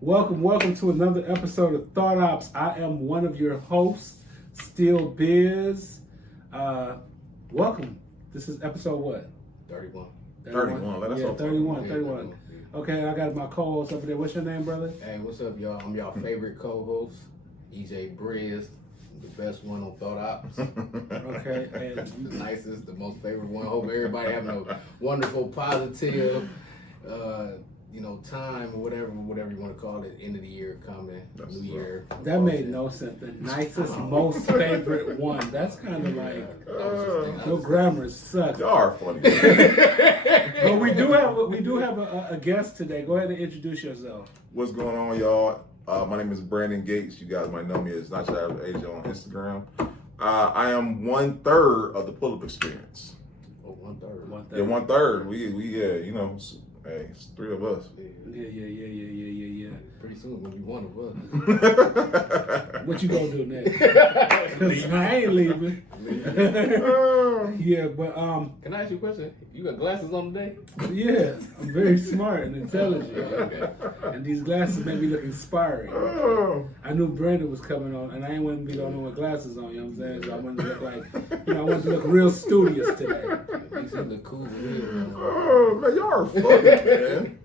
Welcome to another episode of Thought OPPS. I am one of your hosts, Still Biz. Welcome. This is episode what? 31. 31. Let us know. 31. Okay, I got my co-host over there. What's your name, brother? Hey, what's up, y'all? I'm y'all favorite co-host, EJ Briz, the best one on Thought OPPS. Okay. And The nicest, the most favorite one. Hope everybody having a wonderful, positive, time or whatever you want to call it. End of the year coming, New Year. that made no sense. The nicest, most favorite one. That's kind of like your grammar sucks. Y'all are funny. But we do have a guest today. Go ahead and introduce yourself. What's going on, y'all? My name is Brandon Gates. You guys might know me as Not Your Average AJ on Instagram. I am 1/3 of the pull-up experience. Oh, 1/3. 1/3. Yeah, 1/3. Hey, it's three of us. Yeah. Pretty soon we'll be one of us. What you gonna do next? I ain't leaving. Yeah, but Can I ask you a question? You got glasses on today? yeah, I'm very smart and intelligent, Okay. and these glasses make me look inspiring. I knew Brandon was coming on, and I ain't want to be the only one with glasses on. You know what I'm saying? So I wanted to look like, I wanted to look real studious today. At least you look cool with me. Oh, man, y'all are funny, man.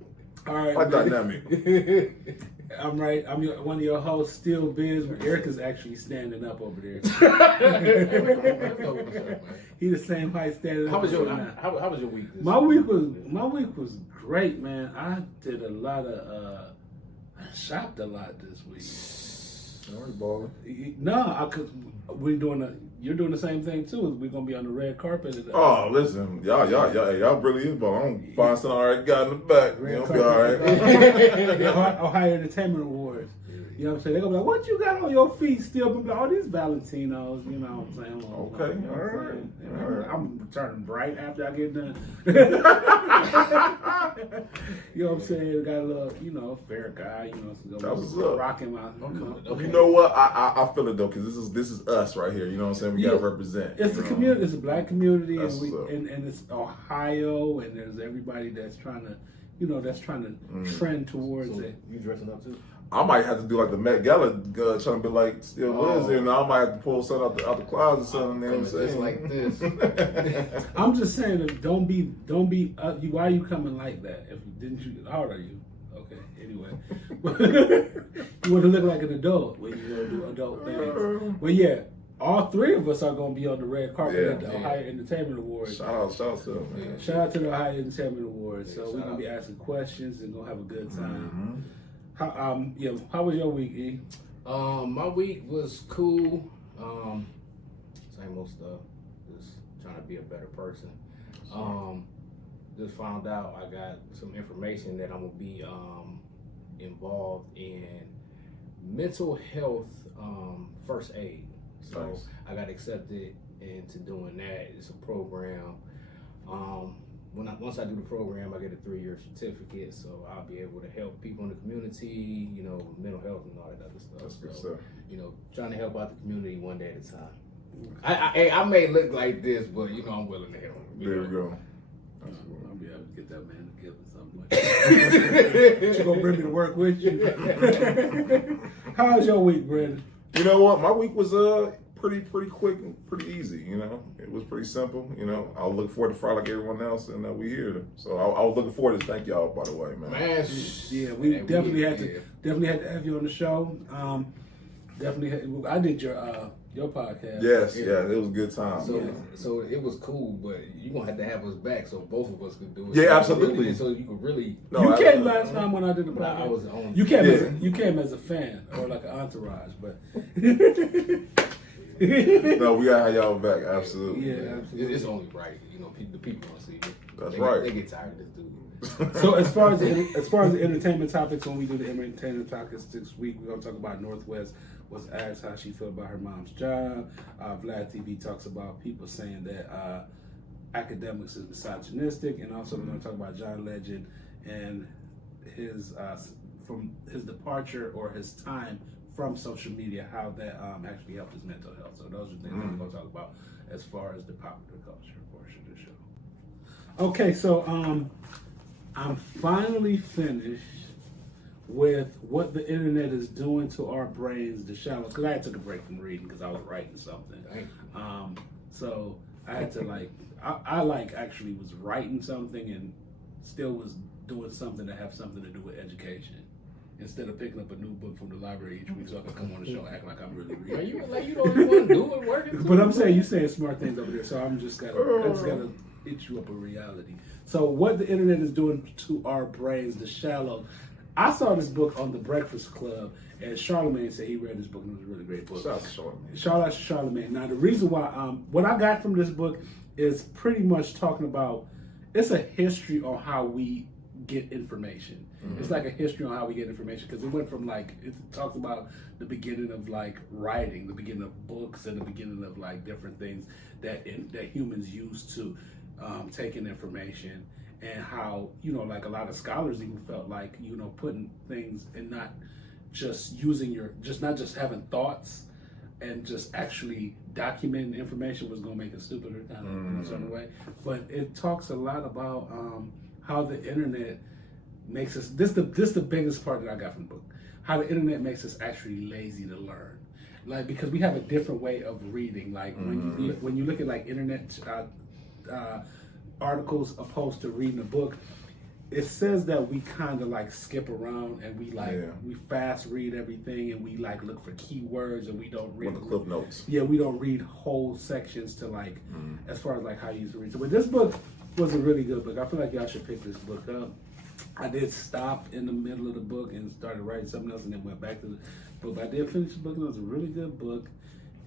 All right, My man. dynamic. I'm right. I'm one of your hosts, Still Biz. Erica's actually standing up over there. He the same height standing How up. was your now. how was your week? My week was great, man. I did a lot of I shopped a lot this week. Sorry, baller. No, you're doing the same thing too. We're gonna be on the red carpet. Oh, listen, y'all really is balling. I'm gonna find something already got in the back. Red You'll be carpet. all right. Ohio Entertainment Awards. You know what I'm saying? They're gonna be like, what you got on your feet still? I'm like, all these Valentinos, you know what I'm saying? Okay, You know what I'm saying? all right. I'm turning bright after I get done. You know what I'm saying? Got a little, fair guy, so That was up. rocking my. You know what? I feel it though, because this is us right here. You know what I'm saying? We gotta represent. It's the community. It's a black community, That's and what's up. and it's Ohio, and there's everybody that's trying to, trend towards So it. you dressing up too? I might have to do like the Met Gala, trying to be like Still Liz, and I might have to pull something out the closet or something. You know what I'm saying? Just like this. I'm just saying that don't be. Why are you coming like that? How old are you? Okay. Anyway, you want to look like an adult when you want to do adult things. Well, yeah, all three of us are going to be on the red carpet at the Ohio Entertainment Awards. Shout out to them, man. Shout out to the Ohio Entertainment Awards. Yeah, So we're gonna be asking questions and gonna have a good time. Mm-hmm. How was your week, E? My week was cool. Same old stuff. Just trying to be a better person. Just found out I got some information that I'm gonna be involved in mental health first aid. So Nice. I got accepted into doing that. It's a program. Once I do the program, I get a 3-year certificate, so I'll be able to help people in the community, mental health and all that other stuff. That's good So, stuff. trying to help out the community one day at a time. I may look like this, but I'm willing to help. There we go. I'll be able to get that man together something like that. You gonna bring me to work with you? How's your week, Brandon? You know what? My week was pretty quick and pretty easy. It was pretty simple. I was looking forward to Friday like everyone else, and we here. So I was looking forward to thank y'all, by the way, man. Yeah, we definitely had to have you on the show. I did your podcast. Yes, it was a good time. So it was cool, but you're gonna have to have us back so both of us could do it. Yeah, absolutely. So you could really. No, You came absolutely. last time when I did the Nah, podcast. I was on. You came Yeah. you came as a fan or like an entourage, but No, we gotta have y'all back. Absolutely. yeah, absolutely. It's only right. The people want to see it. That's They right. get tired of this dude. So as far as the entertainment topics, when we do the entertainment topics this week, we're gonna talk about Northwest was asked how she felt about her mom's job. Vlad TV talks about people saying that Akademiks is misogynistic, and also we're gonna talk about John Legend and his from his departure or his time from social media, how that actually helped his mental health. So those are things that we're going to talk about as far as the popular culture portion of the show. Okay, so I'm finally finished with what the internet is doing to our brains, the shallows, because I took a break from reading because I was writing something. So I had to I actually was writing something and still was doing something that have something to do with education. Instead of picking up a new book from the library each week so I can come on the show acting like I'm really reading. You don't even want to do it, working. But I'm saying you saying smart things over there, so I just gotta hit you up a reality. So what the internet is doing to our brains, the shallow. I saw this book on the Breakfast Club, and Charlemagne said he read this book and it was a really great book. Shout out to Charlemagne. Shout out to Charlemagne. Now the reason why what I got from this book is pretty much talking about, it's a history on how we get information. It's like a history on how we get information, because it went from it talks about the beginning of writing, the beginning of books, and the beginning of different things that humans use to take in information, and how a lot of scholars even felt putting things and not just not just having thoughts and just actually documenting information was going to make it stupider kind of in a certain way. But it talks a lot about how the internet makes us, this the biggest part that I got from the book, how the internet makes us actually lazy to learn. Because we have a different way of reading. When you look at internet articles opposed to reading a book, it says that we kind of skip around and we we fast read everything, and we look for keywords, and we don't read the cliff notes. Yeah, we don't read whole sections to as far as how you used to read. So, but this book was a really good book. I feel like y'all should pick this book up. I did stop in the middle of the book and started writing something else, and then went back to the book. But I did finish the book, and it was a really good book.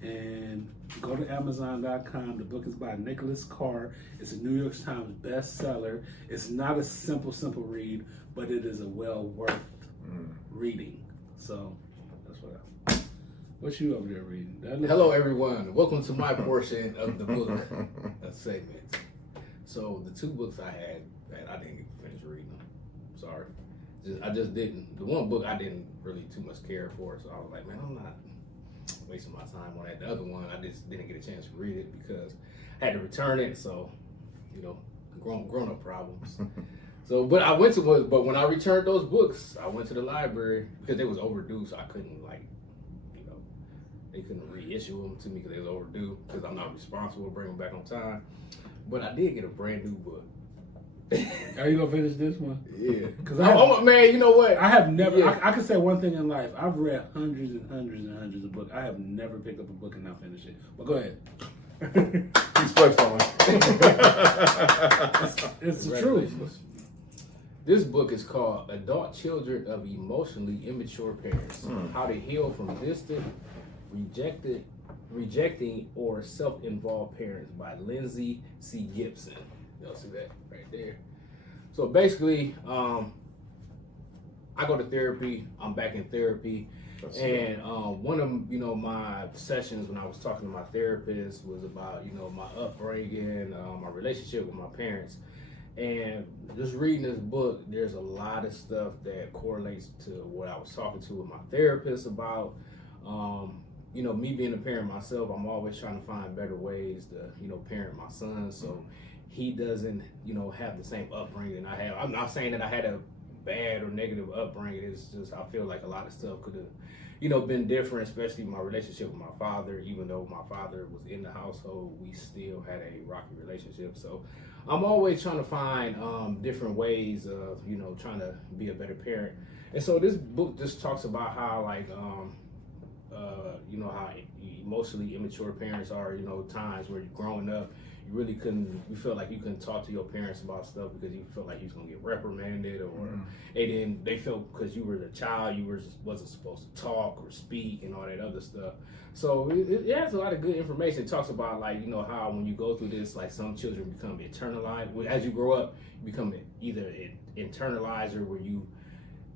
And go to Amazon.com. The book is by Nicholas Carr. It's a New York Times bestseller. It's not a simple read, but it is a well worth reading. So that's what you over there reading? Hello, everyone. Welcome to my portion of the book segment. So the two books I had, I didn't finish reading them. Sorry. I just didn't. The one book I didn't really too much care for, so I was like, man, I'm not wasting my time on that. The other one, I just didn't get a chance to read it because I had to return it, so, grown up problems. So, but when I returned those books, I went to the library because they was overdue, so I couldn't, they couldn't reissue them to me because they was overdue, because I'm not responsible to bring them back on time. But I did get a brand new book. Are you gonna finish this one? Yeah. Because man, you know what? I have never. Yeah. I can say one thing in life. I've read hundreds and hundreds and hundreds of books. I have never picked up a book and not finished it. But go ahead. He's flexed on. It's the truth. This book is called "Adult Children of Emotionally Immature Parents: How to Heal from Distant, Rejecting, or Self-Involved Parents" by Lindsay C. Gibson. Y'all see that right there? So basically, I go to therapy. I'm back in therapy. And one of my sessions when I was talking to my therapist was about my upbringing, my relationship with my parents. And just reading this book, there's a lot of stuff that correlates to what I was talking to with my therapist about. Me being a parent myself, I'm always trying to find better ways to parent my son, so he doesn't have the same upbringing I have. I'm not saying that I had a bad or negative upbringing. It's just I feel like a lot of stuff could have been different, especially my relationship with my father. Even though my father was in the household, we still had a rocky relationship. So I'm always trying to find different ways of trying to be a better parent. And so this book just talks about how how emotionally immature parents are. Times where you're growing up, you felt like you couldn't talk to your parents about stuff because you felt like you was gonna get reprimanded, or they felt because you were a child you wasn't supposed to talk or speak and all that other stuff. So it has a lot of good information. It talks about how when you go through this, some children become internalized. As you grow up, you become either an internalizer where you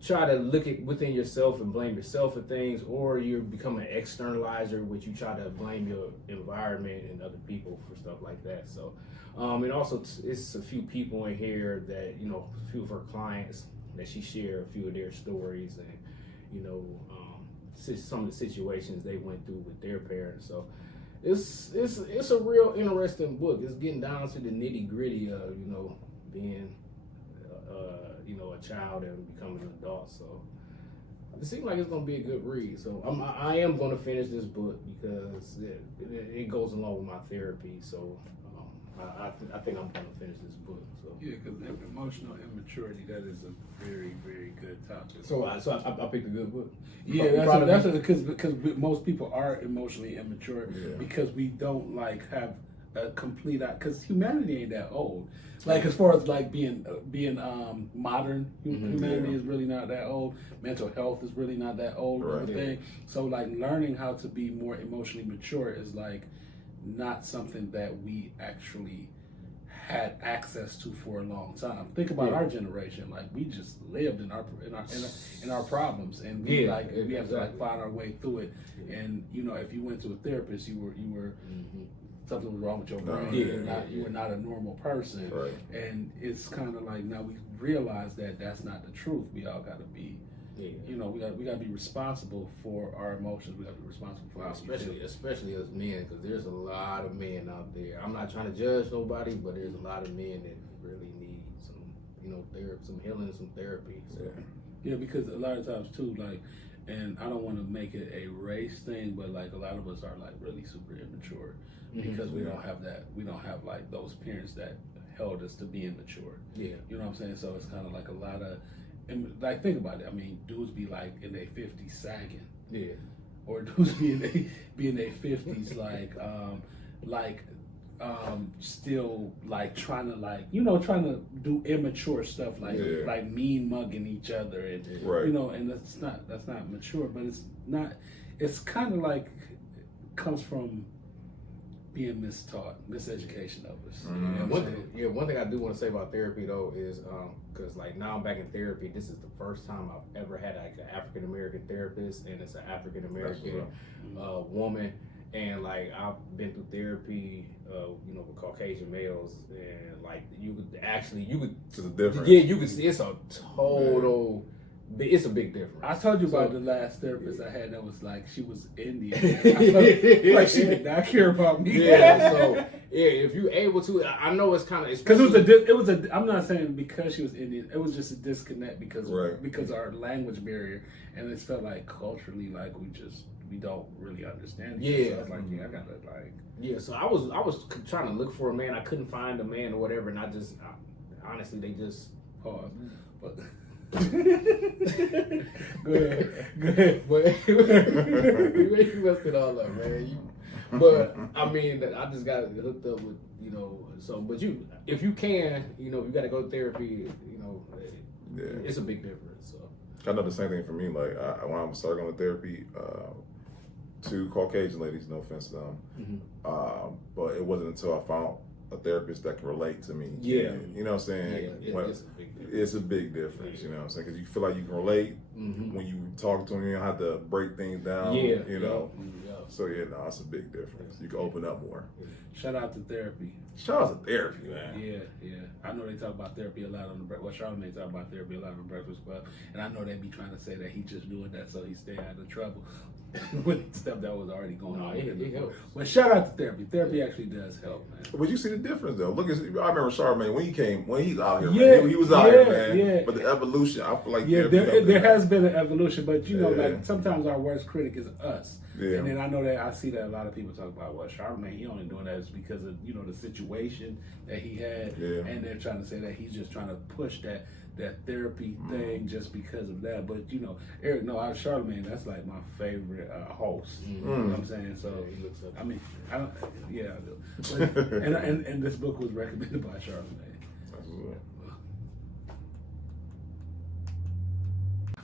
try to look at within yourself and blame yourself for things, or you become an externalizer, which you try to blame your environment and other people for stuff like that. So, and also it's a few people in here that, you know, a few of her clients that she shared a few of their stories and, you know, some of the situations they went through with their parents. So it's a real interesting book. It's getting down to the nitty gritty of, you know, being you know, a child and becoming an adult. So it seems like it's going to be a good read. So I am going to finish this book because it goes along with my therapy. So I think I'm going to finish this book. So Yeah, because emotional immaturity, that is a very, very good topic. So I picked a good book. Yeah, that's because most people are emotionally immature because we don't like have a complete, because humanity ain't that old. Like as far as like being modern, humanity is really not that old. Mental health is really not that old. Right. Everything. So like learning how to be more emotionally mature is like not something that we actually had access to for a long time. Think about our generation. Like we just lived in our problems, and we we have to like find our way through it. And you know, if you went to a therapist, you were something was wrong with your brain. You were not a normal person. Right. And it's kind of like now we realize that that's not the truth. We all got to be. You know, we got to be responsible for our emotions. We got to be responsible for our especially as men, because there's a lot of men out there. I'm not trying to judge nobody, but there's a lot of men that really need some, you know, some healing, some therapy. So. Yeah, because a lot of times too, like, and I don't want to make it a race thing, but like a lot of us are like really super immature because we don't have that. We don't have like those parents that held us to be immature. Yeah, you know what I'm saying. So it's kind of like a lot of. And like think about it. I mean, dudes be like in their 50s sagging. Yeah. Or dudes be in their 50s still like trying to do immature stuff like mean mugging each other and you know, and that's not mature, but it's kind of like comes from being miseducation of us. One thing I do want to say about therapy though is because like now I'm back in therapy. This is the first time I've ever had like an African American therapist, and it's an African American woman. And like I've been through therapy, you know, with Caucasian males, and like you could it's a difference. Yeah, you could see it's a total. It's a big difference. I told you about the last therapist I had that was like, she was Indian. I like she did not care about me. So if you're able to, I know it's kind of because it was a. I'm not saying because she was Indian. It was just a disconnect because our language barrier, and it felt like culturally like we don't really understand each other. So I was like, I gotta like. Yeah, so I was trying to look for a man. I couldn't find a man or whatever, and honestly they just paused, but. Go ahead. But you messed it all up, man. But I mean, I just got hooked up with, you know. So, but if you can, you know, if you got to go to therapy, you know, it's a big difference. So I know the same thing for me. Like when I started going to therapy, two Caucasian ladies, no offense to them, but it wasn't until I found a therapist that can relate to me. Yeah. You know what I'm saying? It's a big difference, you know what I'm saying? Because you feel like you can relate when you talk to them, you don't have to break things down, you know? So it's a big difference. You can open up more. Shout out to therapy. Shout out to therapy, man. Yeah. I know they talk about therapy a lot on the Breakfast. Well, Charlamagne talk about therapy a lot on the Breakfast Club, and I know they be trying to say that he just doing that so he stay out of trouble with stuff that was already going on. It helps. But shout out to therapy. Therapy actually does help, man. But you see the difference though. Look, I remember Charlamagne when he's out here, man. He was out here, man. Yeah. But the evolution, I feel like there has been an evolution, but you know, like sometimes our worst critic is us. Yeah. And then I know that I see that a lot of people talk about, well, Charlamagne, he only doing that is because of, you know, the situation that he had, and they're trying to say that he's just trying to push that therapy thing just because of that. But you know, Eric, Charlamagne, that's like my favorite host. You know what I'm saying? So I mean, I do. But, and this book was recommended by Charlamagne.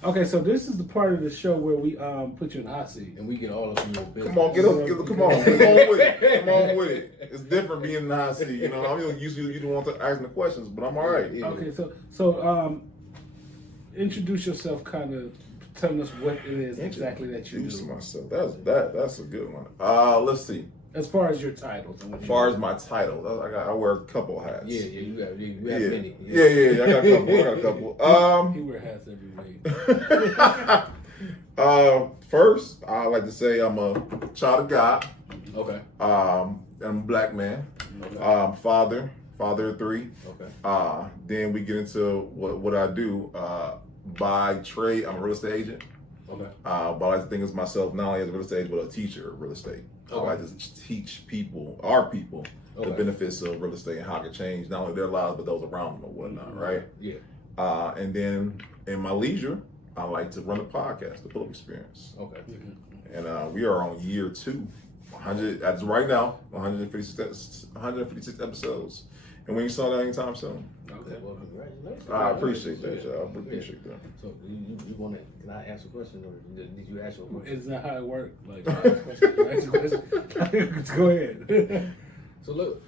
Okay, so this is the part of the show where we put you in the hot seat and we get all of your business. Come on with it. Come on with it. It's different being in the hot seat. You know, I'm usually you don't want to ask the questions, but I'm all right. Okay, so introduce yourself, kind of telling us what it is exactly that you Introduce do. myself. That's a good one. Let's see. As far as your titles. As far as my title, I wear a couple hats. Yeah, you have many. Yeah. I got a couple. He wear hats every week. First, I like to say I'm a child of God. Okay. I'm a black man. Father of 3. Okay. Then we get into what I do. By trade, I'm a real estate agent. Okay. But I like to think of myself not only as a real estate agent, but a teacher of real estate. Okay. I like to teach our people, the Okay. benefits of real estate and how it can change not only their lives, but those around them or whatnot, right? Yeah. And then in my leisure, I like to run a podcast, The Pull-Up Experience. Okay. And we are on year 2, 100, as right now, 156 episodes. And when you saw that anytime soon. Okay. Well, congratulations. I appreciate that, y'all. I appreciate that. So you want to? Can I ask a question, or did you ask your question? Is that how it works? Like, ask a question. Go ahead. So look.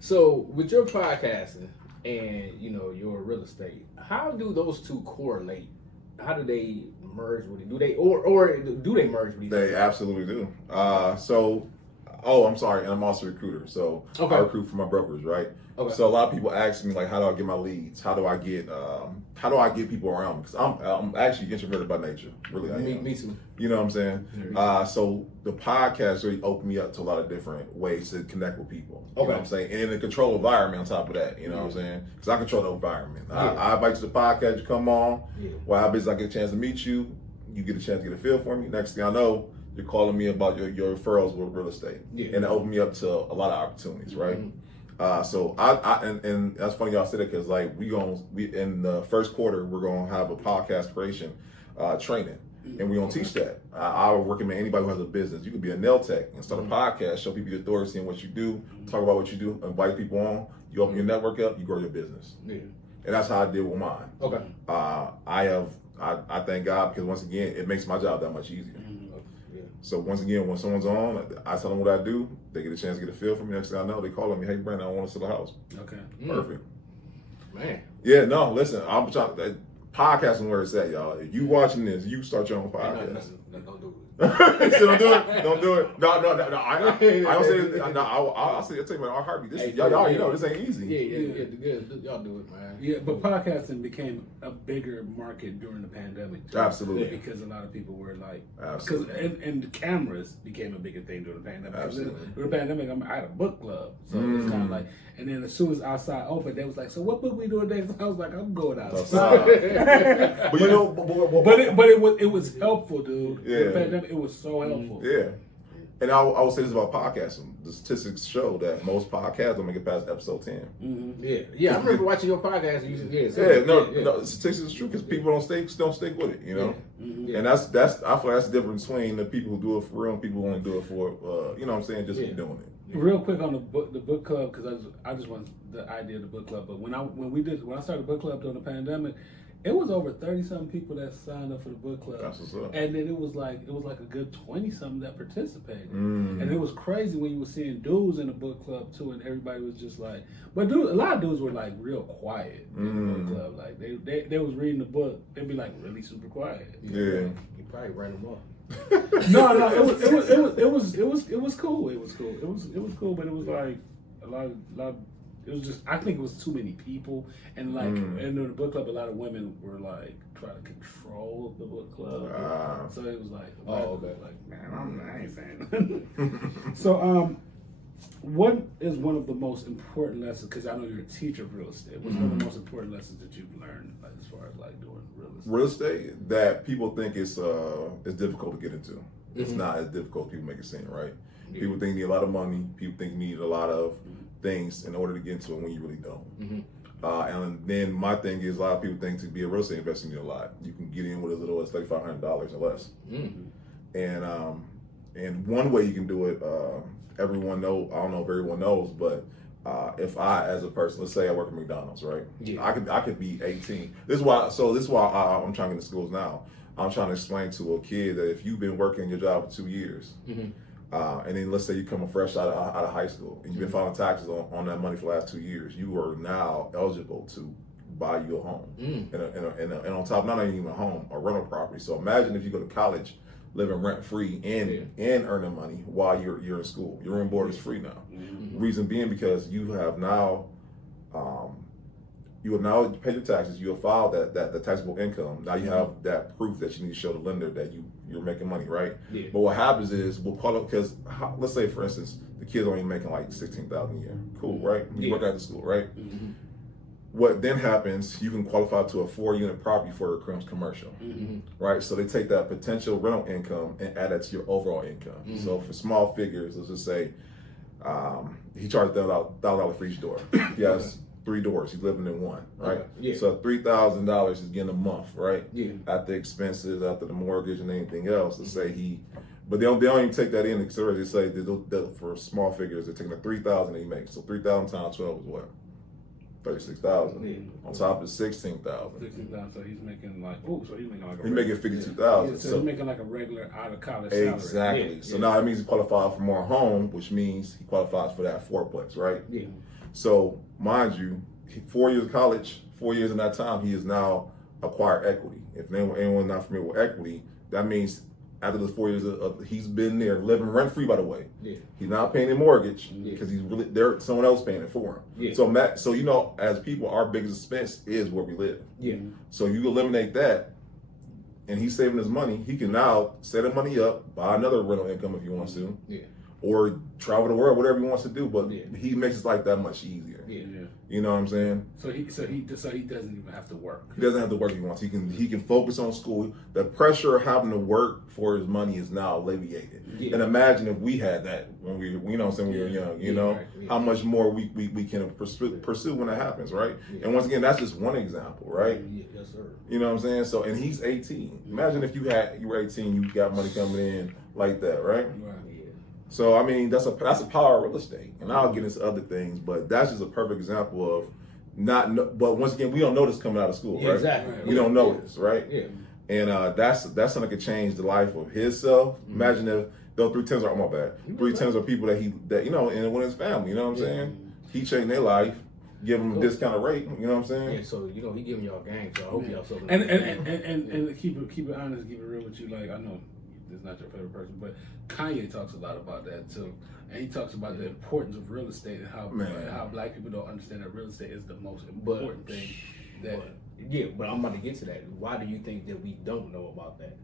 So with your podcasting and your real estate, how do those two correlate? How do they merge with it? Do they or do they merge with each other? They absolutely do. I'm sorry, and I'm also a recruiter. So Okay. I recruit for my brokers, right? Okay. So a lot of people ask me like, how do I get my leads? How do I get people around me? Because I'm actually introverted by nature. Really, I am. Me too. You know what I'm saying? So the podcast really opened me up to a lot of different ways to connect with people. You know what I'm saying? And in a controlled environment on top of that, you know what I'm saying? Because I control the environment. I invite you to the podcast, you come on. While I get a chance to meet you, you get a chance to get a feel for me. Next thing I know, you're calling me about your referrals with real estate. And it opened me up to a lot of opportunities, right? So and that's funny y'all said it because like we in the first quarter we're gonna have a podcast creation training, and we're gonna teach that. I would recommend anybody who has a business. You could be a nail tech and start a podcast, show people your authority in what you do, talk about what you do, invite people on. You open your network up, you grow your business. And that's how I did with mine. Okay. I thank God because once again it makes my job that much easier. So once again, when someone's on, I tell them what I do. They get a chance to get a feel from me. Next thing I know, they call me, "Hey, Brandon, I want to sell a house." Okay. Perfect. Man. Yeah, no, listen, I'm trying to podcasting where it's at, y'all. If you watching this, you start your own podcast. No, don't do it. So don't do it. Don't do it. No. I don't say this. No, I'll say it. Tell you our heartbeat. This y'all, you know, this ain't easy. Yeah. Y'all do it, man. Yeah, but podcasting became a bigger market during the pandemic. Too, Absolutely. Because a lot of people were like, Absolutely. and the cameras became a bigger thing during the pandemic. Absolutely. During the pandemic, I had a book club, so it was kind of like. And then as soon as outside opened, they was like, "So what book we doing next?" I was like, "I'm going outside." But you know, but it was helpful, dude. Yeah. The pandemic, it was so helpful. Yeah. And I will say this about podcasting. The statistics show that most podcasts don't make it past episode 10. Mm-hmm. Yeah. I remember watching your podcast. And No, the statistics is true because people don't stick with it, you know. Mm-hmm. And that's I feel like that's the difference between the people who do it for real and people who only do it for you know what I'm saying, just doing it. Real quick on the book club because I just want the idea of the book club. But when I started the book club during the pandemic, it was over 30-something people that signed up for the book club. That's what's up. And then it was like a good 20-something that participated. And it was crazy when you were seeing dudes in the book club too, and everybody was just like, but a lot of dudes were like real quiet in the book club. Like they was reading the book, they'd be like really super quiet. Yeah. You probably ran them off. No, it was cool. It was cool, but it was like a lot of it was just, I think it was too many people, and like, and in the book club, a lot of women were like trying to control the book club, so it was like, okay, like, man, I ain't saying nothing. So, what is one of the most important lessons? Because I know you're a teacher of real estate. What's one of the most important lessons that you've learned, like as far as like doing real estate? Real estate that people think is difficult to get into. It's not as difficult as people make it seem, right? Yeah. People think you need a lot of money. People think you need a lot of things in order to get into it when you really don't. And then my thing is, a lot of people think to be a real estate investor you need a lot. You can get in with as little as $3,500 or less. And one way you can do it, everyone know. I don't know if everyone knows, but if I, as a person, let's say I work at McDonald's, right? Yeah. I could be 18. This is why I'm trying to get into schools now. I'm trying to explain to a kid that if you've been working your job for 2 years, and then let's say you come fresh out of high school and you've been filing taxes on that money for the last 2 years, you are now eligible to buy you a home, and on top, not even a home, a rental property. So imagine if you go to college, living rent free and earning money while you're in school. Your room board is free now. Reason being because you have now paid your taxes. You have filed that taxable income. Now you have that proof that you need to show the lender that you're making money, right? Yeah. But what happens is we'll call it because let's say for instance the kid's only making like $16,000 a year. Cool, right? You work at the school, right? What then happens? You can qualify to a 4-unit property for a commercial, right? So they take that potential rental income and add that to your overall income. So for small figures, let's just say he charged $1,000 for each door. He has 3 doors. He's living in one, right? Okay. Yeah. So $3,000 is getting a month, right? Yeah. After expenses, after the mortgage and anything else. Let's say but they don't even take that into consideration. They say that for small figures, they're taking the $3,000 that he makes. So 3,000 times 12 is what? 36,000. On top of 16,000. 16,000. So he's making like he's making 52,000. So he's making like a regular out of college salary. Exactly. So now that means he qualifies for more home, which means he qualifies for that fourplex, right? Yeah. So mind you, 4 years of college, 4 years in that time, he has now acquired equity. If anyone's not familiar with equity, that means after those 4 years he's been there living rent free. By the way, he's not paying a mortgage because he's really there. Someone else paying it for him. Yeah. So as people, our biggest expense is where we live. Yeah. So you eliminate that, and he's saving his money. He can now set the money up, buy another rental income if he wants to. Yeah. Or travel the world, whatever he wants to do, but he makes his life that much easier. Yeah. You know what I'm saying? So he doesn't even have to work. He doesn't have to work if he wants. He can focus on school. The pressure of having to work for his money is now alleviated. Yeah. And imagine if we had that when we were young. You know how much more we can pursue when it happens, right? Yeah. And once again, that's just one example, right? Yeah, yes, sir. You know what I'm saying? So, and he's 18. Imagine if you were 18, you got money coming in like that, right? Right. So I mean that's a power of real estate, and I'll get into other things, but that's just a perfect example of but once again we don't know this coming out of school, right? Exactly. We don't know this, right? Yeah. And that's something that could change the life of himself. Imagine if those 3 tenths are my bad. 3 tenths are people and with his family, you know what I'm saying? He changed their life, give them a discounted rate, you know what I'm saying? Yeah. So he giving y'all gang, so I hope y'all something. And keep it honest, keep it real with you. Like I know it's not your favorite person, but Kanye talks a lot about that too, and he talks about the importance of real estate and how black people don't understand that real estate is the most important thing. But I'm about to get to that. Why do you think that we don't know about that?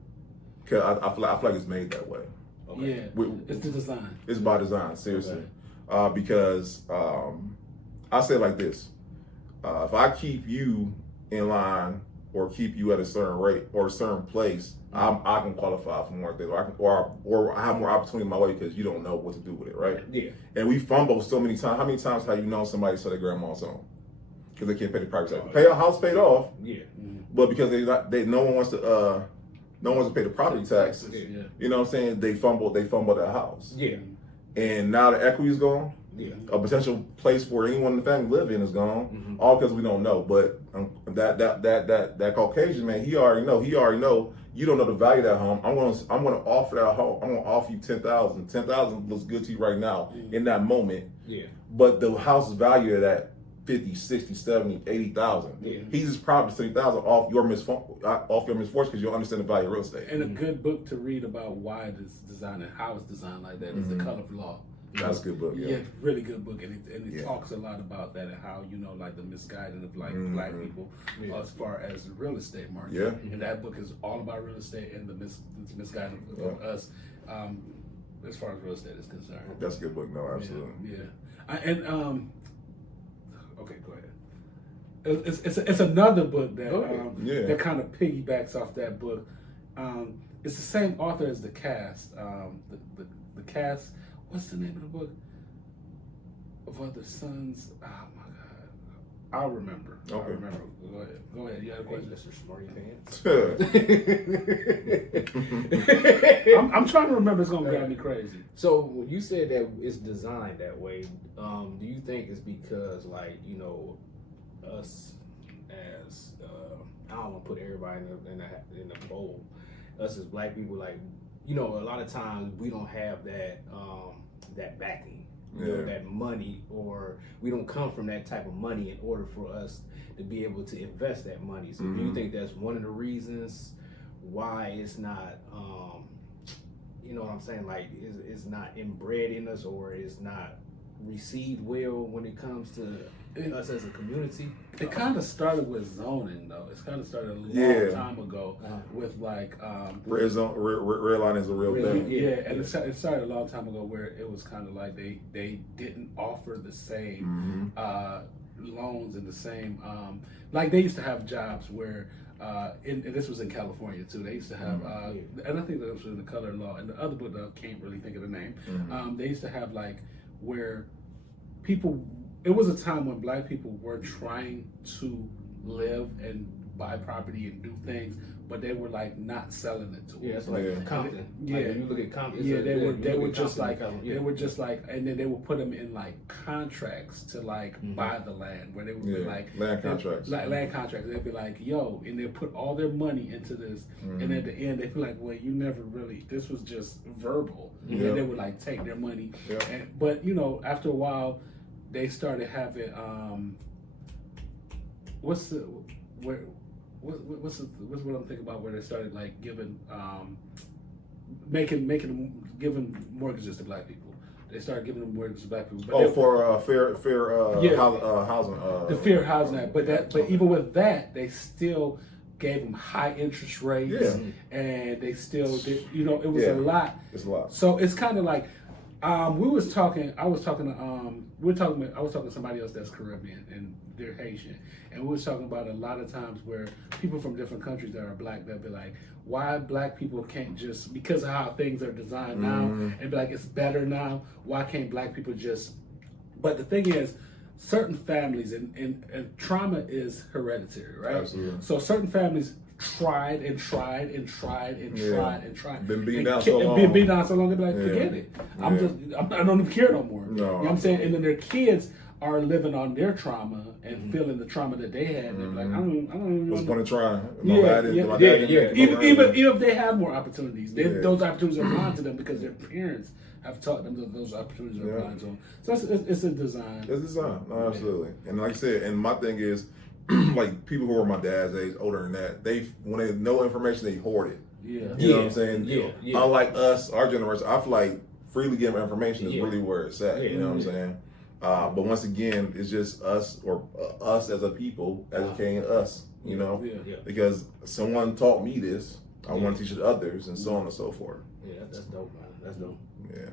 Because I feel like it's made that way. Okay. Yeah, it's the design. It's by design, seriously. Okay. Because I say it like this: if I keep you in line or keep you at a certain rate or a certain place, I can qualify for more things, or I have more opportunity in my way because you don't know what to do with it, right? Yeah. And we fumble so many times. How many times have you known somebody sell their grandma's home because they can't pay the property tax? Pay a house paid off. Yeah. But because no one wants to pay the property taxes. Yeah. You know what I'm saying? They fumbled that house. Yeah. And now the equity is gone. Yeah. A potential place for anyone in the family live in is gone. All because we don't know. But that Caucasian man, he already know. You don't know the value of that home. I'm gonna offer that home. I'm gonna offer you $10,000. $10,000 looks good to you right now in that moment. Yeah. But the house is valued at $50,000, $60,000, $70,000, $80,000. Yeah. He's just probably $30,000 off your misfortune because you'll understand the value of real estate. And a good book to read about why it's designed and how it's designed like that is The Color of Law. That's a good book. Yeah, really good book, and it talks a lot about that and how like the misguiding of black people as far as the real estate market. Yeah, and that book is all about real estate and the misguiding of us as far as real estate is concerned. That's a good book. No, absolutely. Yeah, okay, go ahead. It's another book that that kind of piggybacks off that book. It's the same author as The Cast. The Cast. What's the name of the book? Of Other Sons. Oh my God, I'll remember. Okay. I remember. Go ahead. You had a question, Mr. Smarty Pants. I'm trying to remember. It's gonna drive me crazy. So when you said that it's designed that way, do you think it's because us as I don't want to put everybody in the bowl. Us as black people, a lot of times we don't have that that backing. you know, that money, or we don't come from that type of money in order for us to be able to invest that money. So do you think that's one of the reasons why it's not, you know what I'm saying, like it's not inbred in us, or it's not received well when it comes to us as a community? It kind of started with zoning, though. It's kind of started a long time ago with like red line is a real thing. Yeah, and it started a long time ago where it was kind of like they didn't offer the same loans and the same like they used to have jobs where. And this was in California too. They used to have, and I think that was in the color law. And the other book, I can't really think of the name. They used to have like where people. It was a time when Black people were trying to live and buy property and do things, but they were like not selling it to them. Yeah, it's like Compton. Yeah, like, when you look at Compton. Yeah, they were just like, and then they would put them in like contracts to like buy the land, where they would be like land contracts. Land contracts. They'd be like, yo, and they'd put all their money into this, and at the end they feel like, well, you never really. This was just verbal, and they would like take their money. But you know, after a while, they started having what's what I'm thinking about, where they started like giving giving mortgages to Black people. They started giving them mortgages to Black people. But for fair housing. The Fair Housing Act. But even with that, they still gave them high interest rates, and they still did. You know, it was a lot. It's a lot. So it's kind of like I was talking to somebody else that's Caribbean and they're Haitian, and we was talking about a lot of times where people from different countries that are Black, they'll be like, why Black people can't just, because of how things are designed now, and be like, it's better now, why can't Black people just, but the thing is, certain families, and trauma is hereditary, right? Absolutely. So certain families tried. Been beaten down so long. They're like, forget it. I don't even care no more. No. You know what I'm saying? And then their kids are living on their trauma and feeling the trauma that they had. And they're like, I don't even What's know. point of trying? Even if they have more opportunities, those opportunities are applying to them because their parents have taught them that those opportunities are applying to them. So it's a design. It's design. No, absolutely. And like I said, and my thing is, like people who are my dad's age, older than that, when they know information, they hoard it. You know what I'm saying? Yeah. Unlike us, our generation, I feel like freely giving information is really where it's at. You know what I'm saying? But once again, it's just us, or us as a people educating us. You know, because someone taught me this, I want to teach it to others, and so on and so forth. Yeah, that's dope, man. That's dope. Yeah.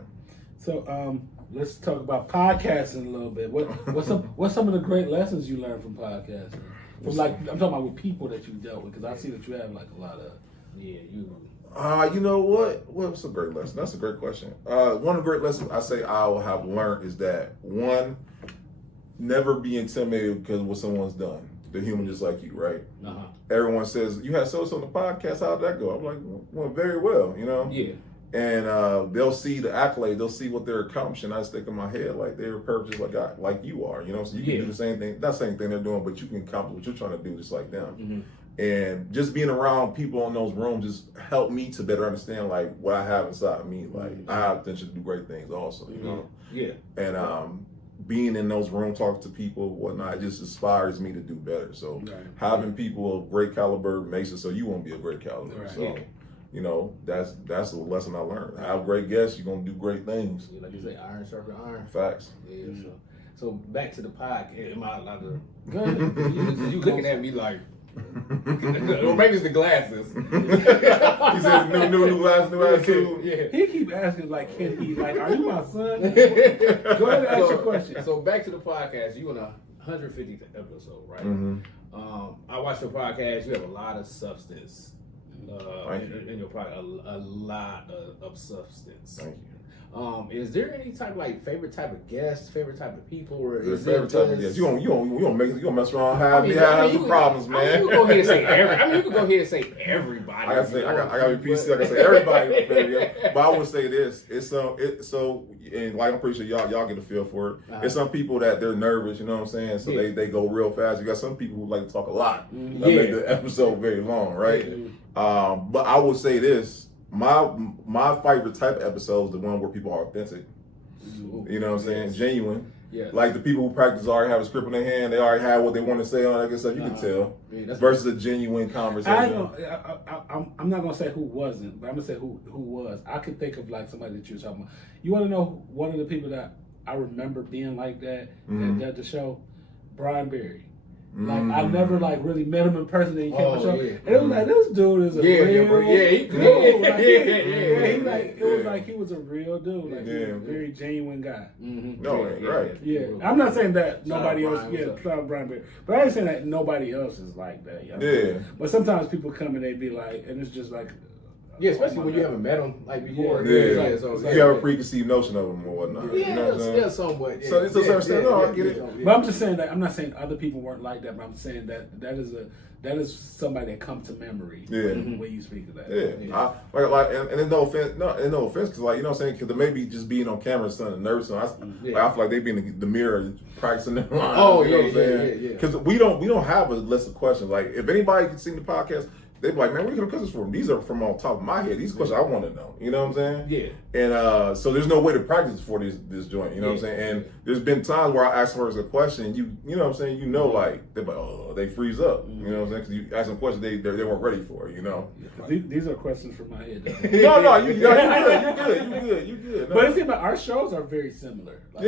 So let's talk about podcasting a little bit. What's some of the great lessons you learned from podcasting? From like, I'm talking about with people that you dealt with, because I see that you have like a lot of. Yeah, you. You know what? What's a great lesson? That's a great question. One of the great lessons I say I will have learned is that, one, never be intimidated because of what someone's done. They're human just like you, right? Everyone says, you had so-so on the podcast, how'd that go? I'm like, well, very well, you know? Yeah. And they'll see the accolade, they'll see what they're accomplishing. I stick in my head like they're perfect just like you are, you know? So you can do the same thing, not the same thing they're doing, but you can accomplish what you're trying to do just like them. And just being around people in those rooms just helped me to better understand like what I have inside me. Like I have potential to do great things also, you know? Yeah. And being in those rooms, talking to people, whatnot, it just inspires me to do better. So having people of great caliber makes it so you won't be a great caliber. So, you know, that's a lesson I learned. Have great guests, you're gonna do great things. Like you say, iron sharpen iron. Facts. Yeah. So back to the podcast. Am I allowed to? Go ahead. You looking at me like. Or maybe it's the glasses. He said new glasses, new attitude. Yeah. He keep asking like, can he, like, are you my son? Go ahead and ask your question. So back to the podcast. You on 150th episode, right? I watched your podcast. You have a lot of substance in your podcast. A lot of substance. Thank you. Is there any type favorite type of guests, favorite type of people, or is favorite type of guests? You gonna mess around, have some problems, man. You can go ahead and say you can go ahead and say everybody. I gotta be PC. I gotta say everybody. But I would say this: and like I'm pretty sure y'all get a feel for it. It's some people that they're nervous, you know what I'm saying? So they go real fast. You got some people who like to talk a lot. That make the episode very long, right? But I would say this. My favorite type of episode is the one where people are authentic. You know what I'm saying? Genuine. Yeah. Like the people who practice already have a script in their hand. They already have what they want to say, all that good stuff. You can tell. Yeah, versus a genuine conversation. I'm not gonna say who wasn't, but I'm gonna say who was. I could think of like somebody that you were talking about. You want to know one of the people that I remember being like that that did the show? Brian Berry. Like I never like really met him in person. And he came on the show, and it was like this dude is a real dude. Like, it was like he was a real dude. Like he was a very genuine guy. Right. Yeah, I'm not saying that nobody else. Shout out Brian Berry, but I ain't saying that nobody else is like that. You know? But sometimes people come and they be like, and it's just like. Yeah, especially when you haven't met them like before. So you have a preconceived notion of them or whatnot. Yeah, you know what I'm somewhat. So it's a certain extent. No, I get it. But I'm just saying that I'm not saying other people weren't like that. But I'm saying that is somebody that comes to memory when you speak of that. And then no offense, because like you know what I'm saying, because maybe just being on camera is something nervous. So I feel like they be in the mirror practicing their lines. Because we don't have a list of questions. Like if anybody can see the podcast. They'd be like, man, where you gonna cut this from? These are from on top of my head. These questions I want to know. You know what I'm saying? Yeah. And so there's no way to practice for this joint. You know what I'm saying? And there's been times where I ask her a question, you know what I'm saying? You know, like they're like, oh, they freeze up. You know what I'm saying? Because you ask them questions they weren't ready for. You know. These are questions from my head. No, you good. No. But it's about our shows are very similar. Like,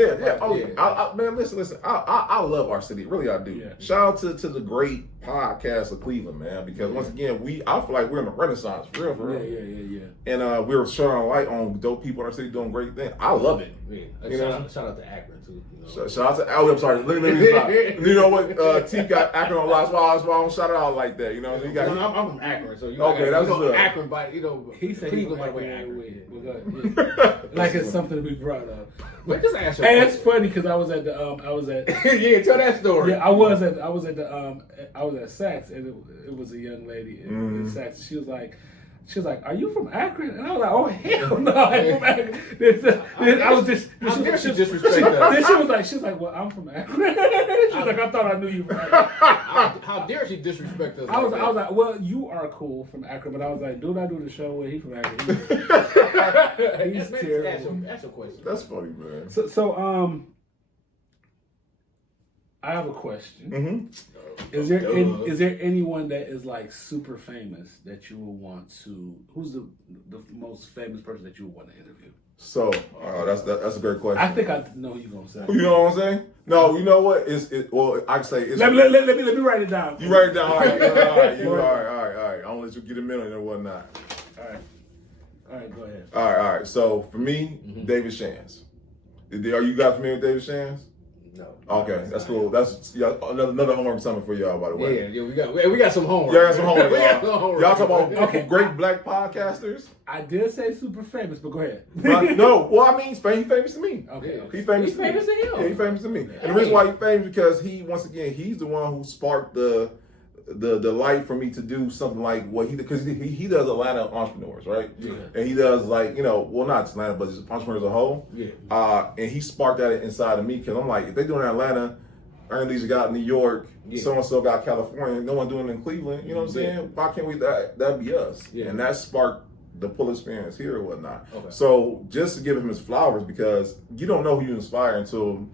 man, listen. I love our city. Really, I do. Yeah. Shout out to the great podcast of Cleveland, man. Because once again, I feel like we're in the Renaissance, for real. Yeah. And we're shining a light on dope people in our city doing great things. I love it. Yeah. Shout out to Akron too. You know? Shout out to I'm sorry. Let me stop. You know what? T got Akron on a lot of spots. I don't shout it out like that. You know, I'm from Akron, so that's good. Akron, by he said Cleveland, by the way, Akron. Like it's something to be proud of. But just ask and it's funny because I was at yeah, tell that story. Yeah, I was at Saks, and it was a young lady in Saks. She was like, "Are you from Akron?" And I was like, "Oh hell no, I'm from Akron." I was just disrespect us. Then she was like, "Well, I'm from Akron." She was like, "I thought I knew you from Akron." How dare she disrespect us? I was like, "Well, you are cool from Akron," but I was like, "Dude, I do the show where he from Akron." He's terrible. That's your question. That's funny, man. So I have a question. Mm-hmm. Is there anyone that is like super famous that you will want to? Who's the most famous person that you would want to interview? So that's a great question. I think I know who you're gonna say. You know what I'm saying? No, you know what? Well, I can say it's. Let me write it down. You write it down. All right. I'm gonna let you get a minute and whatnot. All right. Go ahead. All right. So for me, David Shands. Are you guys familiar with David Shands? No. Okay, that's cool. That's another homework assignment for y'all, by the way. Yeah, we got some homework. Yeah, got some homework. Y'all talk about great black podcasters. I did say super famous, but go ahead. No, well, I mean, he's famous to me. Okay. He's famous to him. Yeah, he's famous to me. And the reason why he's famous because he's the one who sparked the light for me to do something like what because he does Atlanta entrepreneurs, right? Yeah. And he does like, not just Atlanta, but just entrepreneurs as a whole. Yeah. And he sparked that inside of me because I'm like, if they're doing it in Atlanta, Aaron Leisure got New York, so-and-so got California, no one doing it in Cleveland, you know what I'm saying? Why can't we, that'd be us. Yeah. And that sparked the pull experience here or whatnot. Okay. So just to give him his flowers because you don't know who you inspire until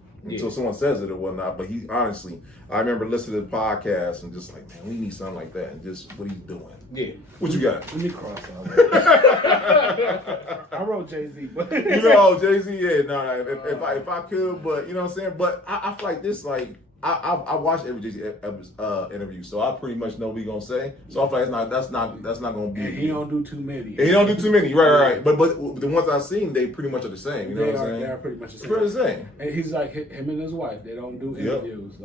someone says it or whatnot. But he honestly, I remember listening to the podcast and just like, man, we need something like that. And just what he's doing. Yeah. What you got? Let me cross out. I wrote Jay-Z, but Jay-Z. Yeah, no. If I could, but you know what I'm saying. But I feel like this, like I watched every Jay-Z interview, so I pretty much know what he's gonna say. So I feel like that's not gonna be. And he don't do too many. Right. But the ones I've seen, they pretty much are the same. You know what I'm saying? They are pretty much the same. Pretty the same. And he's like him and his wife. They don't do interviews.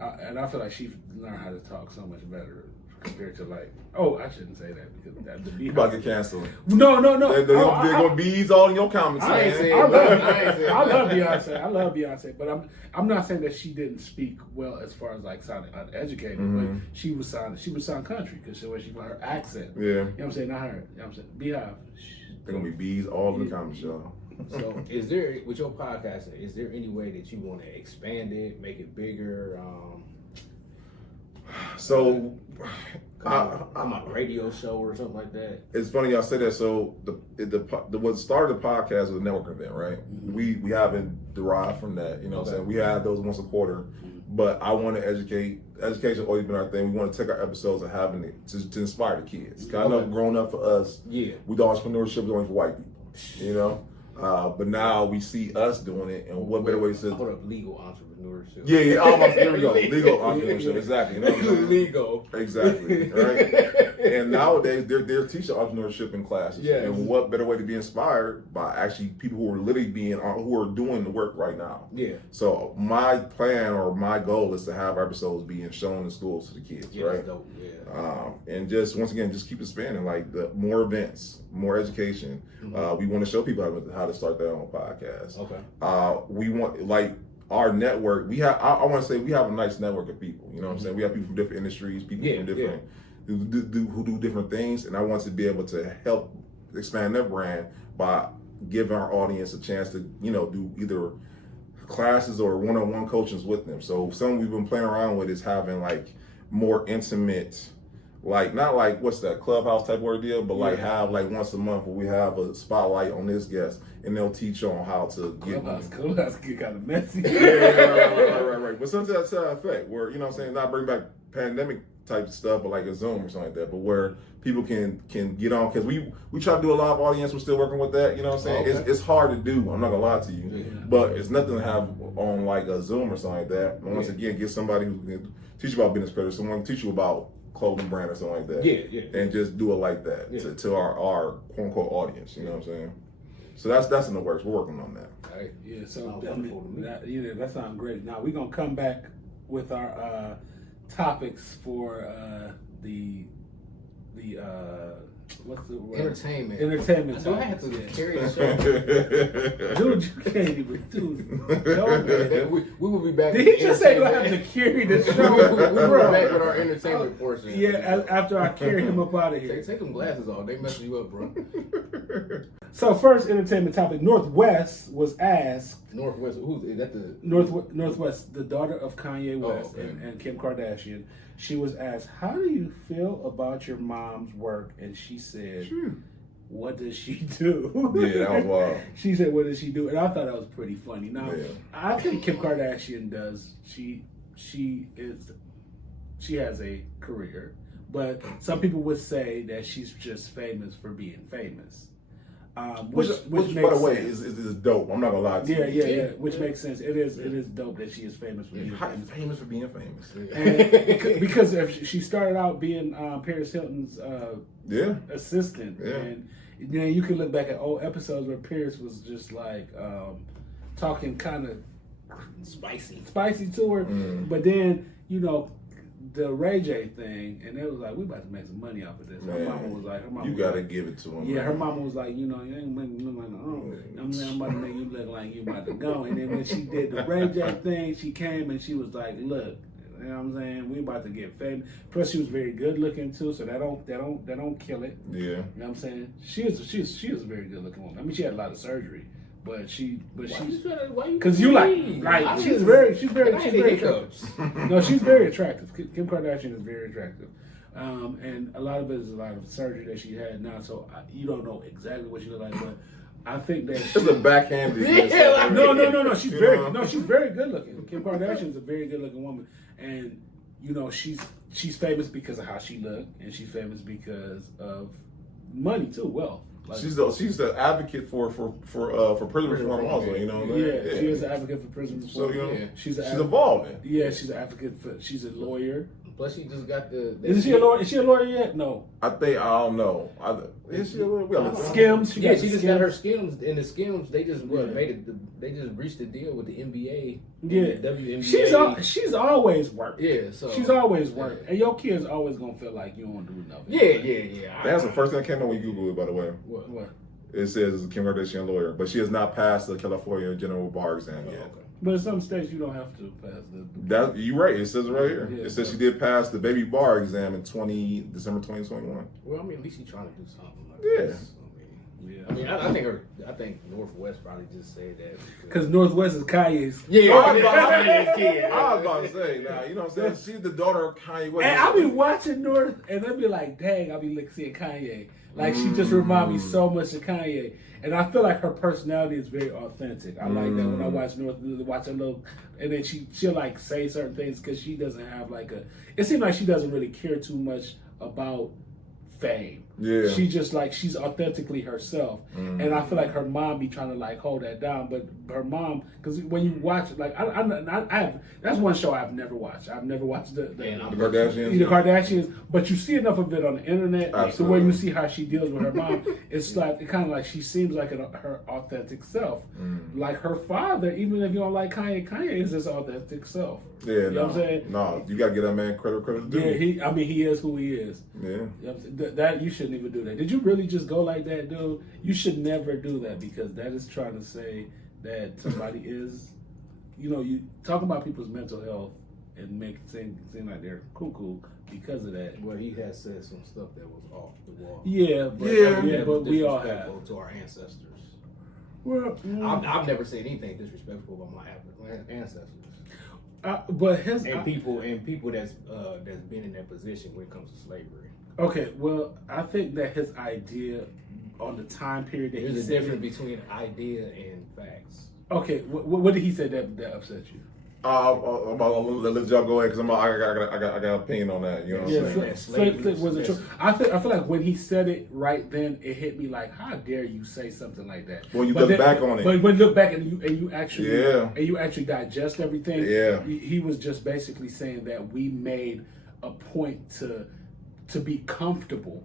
And I feel like she learned how to talk so much better compared to like. Oh, I shouldn't say that because that'd be. You about to get canceled. No. They're gonna bees all in your comments. I love Beyonce, but I'm not saying that she didn't speak well as far as like sounding uneducated, but she would sound country because she her accent. Yeah. You know what I'm saying? Not her. You know what I'm saying? Beehive. They're gonna be bees all in the comments, y'all. So, is there with your podcasting? Is there any way that you want to expand it, make it bigger? So, I'm a radio show or something like that. it's funny y'all say that. So what started the podcast was a network event, right? Mm-hmm. We haven't derived from that, you know what I'm saying? We had those once a quarter, but I want to educate. Education always been our thing. We want to take our episodes and having it to inspire the kids. 'Cause I know growing up for us, we thought entrepreneurship was only for white people, you know? But now we see us doing it, and what better way to hold up, legal entrepreneurship. Yeah, almost. Here we go. Legal entrepreneurship, exactly. You know what I'm saying? Legal. Exactly, right? And nowadays, they're teaching entrepreneurship in classes. Yeah. And what better way to be inspired by actually people who are literally who are doing the work right now. Yeah. So my plan or my goal is to have episodes being shown in schools to the kids, right? That's dope. Yeah. And just, once again, just keep expanding, like the more events, more education. We want to show people how to start their own podcast. Okay. We want, like, our network, I want to say we have a nice network of people, you know what I'm saying? We have people from different industries, people from different, who do different things, and I want to be able to help expand their brand by giving our audience a chance to, do either classes or one-on-one coachings with them. So something we've been playing around with is having like more intimate, like not like what's that Clubhouse type of deal, but like have like once a month where we have a spotlight on this guest and they'll teach on how to get Clubhouse get kind of messy. right. But sometimes that's that effect where, you know what I'm saying, not bring back pandemic type stuff, but like a Zoom or something like that, but where people can get on, because we try to do a live audience. We're still working with that, you know what I'm saying? Okay. It's hard to do, I'm not gonna lie to you, but it's nothing to have on like a Zoom or something like that. And once again, get somebody who can teach you about business credit, someone can teach you about clothing brand or something like that. And just do it like that to our quote unquote audience, you know what I'm saying? So that's in the works. We're working on that. Right. Yeah, so that sounds great. Now we're gonna come back with our topics for the what's the word? Entertainment. Do I have to carry the show? Dude, you can't even do. We will be back. Did he just say do I have to carry the show? We're back with our entertainment portion. Yeah, after I carry him up out of here. Take them glasses off. They messing you up, bro. So first entertainment topic: Northwest was asked. Northwest. Is that the Northwest, the daughter of Kanye West and Kim Kardashian. She was asked, "How do you feel about your mom's work?" And she said, "What does she do?" Yeah, that was wild. She said, "What does she do?" And I thought that was pretty funny. Now, I think Kim Kardashian does. She has a career, but some people would say that she's just famous for being famous. Which by the way is dope. I'm not gonna lie to you. Yeah. Which makes sense. It is dope that she is famous for being famous. Famous for being famous. And because if she started out being Paris Hilton's assistant, and then you can look back at old episodes where Paris was just like talking kind of spicy to her, but then the Ray J thing, and it was like, we about to make some money off of this. Her mama was like, you gotta give it to him. Yeah, her mama was like, you ain't making me look like I'm about to make you look like you about to go. And then when she did the Ray J thing, she came and she was like, look, you know what I'm saying? We about to get famous. Plus, she was very good looking too, so that don't kill it. Yeah. You know what I'm saying? She was a very good looking woman. I mean, she had a lot of surgery. But she's because she's very attractive. No, she's very attractive. Kim Kardashian is very attractive, and a lot of it is a lot of surgery that she had now. So you don't know exactly what she looks like, but I think that it's a backhanded. No. She's very good looking. Kim Kardashian is a very good looking woman, and she's famous because of how she looked, and she's famous because of money too. Wealth. Like, she's the advocate for prison reform also, you know. Yeah, she is an advocate for prison reform. So she's evolving. Yeah, she's an advocate for. She's a lawyer. Plus, she just got the. Isn't she a lawyer? Is she a lawyer yet? No. I don't know. Is she a lawyer? Skims. She just got her Skims, and the Skims they just made it. They just reached a deal with the NBA. Yeah, the WNBA. She's always worked. Yeah, so she's always worked, and your kids always gonna feel like you don't do nothing. Yeah. That's the first thing that came up when you Google it, by the way. What? It says Kim Kardashian lawyer, but she has not passed the California general bar exam yet. Okay. But in some states you don't have to pass the. That you're right. It says it right here. It says she did pass the baby bar exam in December 2021. Well, I mean, at least she's trying to do something. Like Yeah. this. Yeah. I mean, I think Northwest probably just said that Because Northwest is Kanye's. Yeah, I was I about to say, now, you know what I'm saying? She's the daughter of Kanye West. And I'll be watching North, and they'll be like, dang, I'll be like seeing Kanye. Like, she just reminds me so much of Kanye. And I feel like her personality is very authentic. I like that when I watch North, watch a little, and then she'll like say certain things because she doesn't have like it seems like she doesn't really care too much about fame. Yeah. She just like, she's authentically herself. And I feel like her mom be trying to like hold that down. But her mom, because when you watch, like, that's one show I've never watched. I've never watched the Kardashians. The Kardashians, but you see enough of it on the internet to where you see how she deals with her mom. It's like, it kind of like she seems like her authentic self. Like her father, even if you don't like Kanye is his authentic self. Yeah, you know what I'm saying? No, you gotta give that man credit due. Yeah, he is who he is. Yeah. You know what I'm saying? That you shouldn't even do that. Did you really just go like that, dude? You should never do that because that is trying to say that somebody is, you talk about people's mental health and make it seem like they're cuckoo because of that. Well, he has said some stuff that was off the wall. Yeah, but we all have. To our ancestors. Well, I've never said anything disrespectful about my ancestors. But his people that's been in that position when it comes to slavery. Okay, well, I think that his idea on the time period that there's a difference between idea and facts. Okay, what did he say that upset you? Let y'all go ahead because I got an opinion on that. You know what I'm saying? Flip wasn't true. I feel like when he said it right then, it hit me like, how dare you say something like that? When you look back on it, but when you look back and you actually digest everything, he was just basically saying that we made a point to be comfortable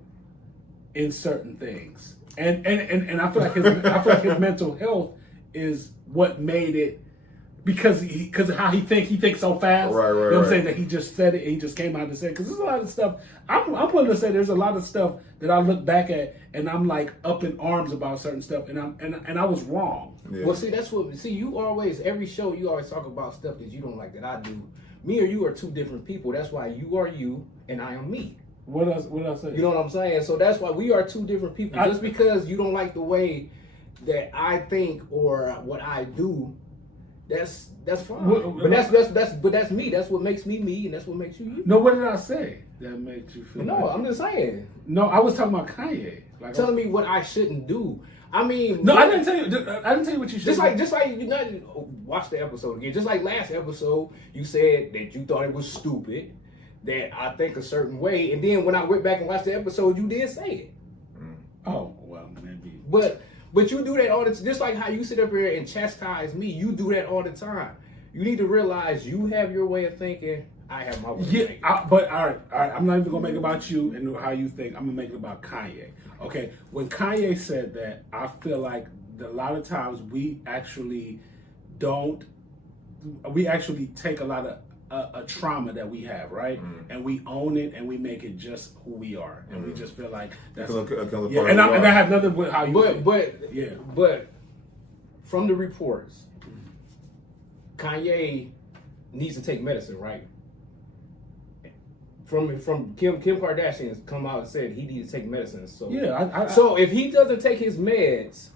in certain things, and I feel like his mental health is what made it. Because of how he thinks so fast. Right. You know what I'm saying? That he just said it and he just came out and said it. Because there's a lot of stuff, I'm willing to say there's a lot of stuff that I look back at and I'm like up in arms about certain stuff and I was wrong. Yeah. Well, you always, every show you always talk about stuff that you don't like that I do. Me or you are two different people. That's why you are you and I am me. What else say? You know what I'm saying? So that's why we are two different people. Just because you don't like the way that I think or what I do, that's fine. But that's me. That's what makes me me, and that's what makes you. No, what did I say that made you feel? No, I'm just saying. No, I was talking about Kanye. Like telling me what I shouldn't do. I mean, no, I didn't tell you. I didn't tell you what you should. Just like you watch the episode again. Just like last episode, you said that you thought it was stupid, that I think a certain way, and then when I went back and watched the episode, you did say it. Oh well, maybe. But you do that all the time. Just like how you sit up here and chastise me, you do that all the time. You need to realize you have your way of thinking. I have my way of thinking. But all right. I'm not even gonna make it about you and how you think. I'm gonna make it about Kanye. Okay. When Kanye said that, I feel like a lot of times we actually take a lot of a trauma that we have, right? And we own it and we make it just who we are, and we just feel like that's and I have nothing with how you. But from the reports, Kanye needs to take medicine, right? From Kim Kardashian come out and said he needs to take medicine. So so if he doesn't take his meds.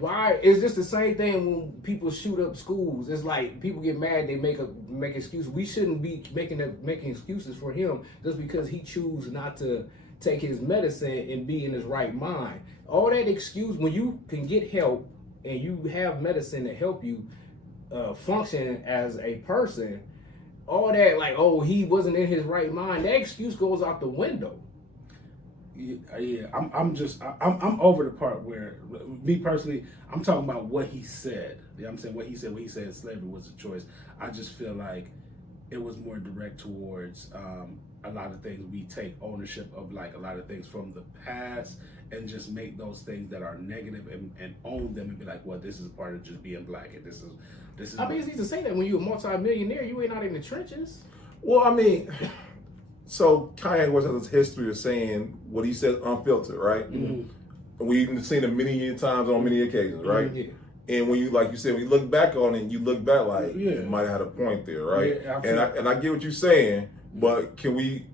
Why? It's just the same thing when people shoot up schools. It's like people get mad, they make excuses. We shouldn't be making excuses for him just because he chooses not to take his medicine and be in his right mind. All that excuse, when you can get help and you have medicine to help you function as a person, all that like, oh, he wasn't in his right mind, that excuse goes out the window. Yeah, I'm over the part where, me personally, I'm talking about what he said. Yeah, I'm saying what he said slavery was a choice. I just feel like it was more direct towards a lot of things. We take ownership of like a lot of things from the past and just make those things that are negative and own them and be like, well, this is part of just being black and this is. I mean, it's easy to say that when you're a multi-millionaire, you ain't out in the trenches. Well, I mean. So Kanye West has a history of saying what he says unfiltered, right? Mm-hmm. We've seen it many times on many occasions, right? Mm-hmm. And when you, like you said, when you look back on it, you look back like you might have had a point there, right? Yeah, and I get what you're saying, but can we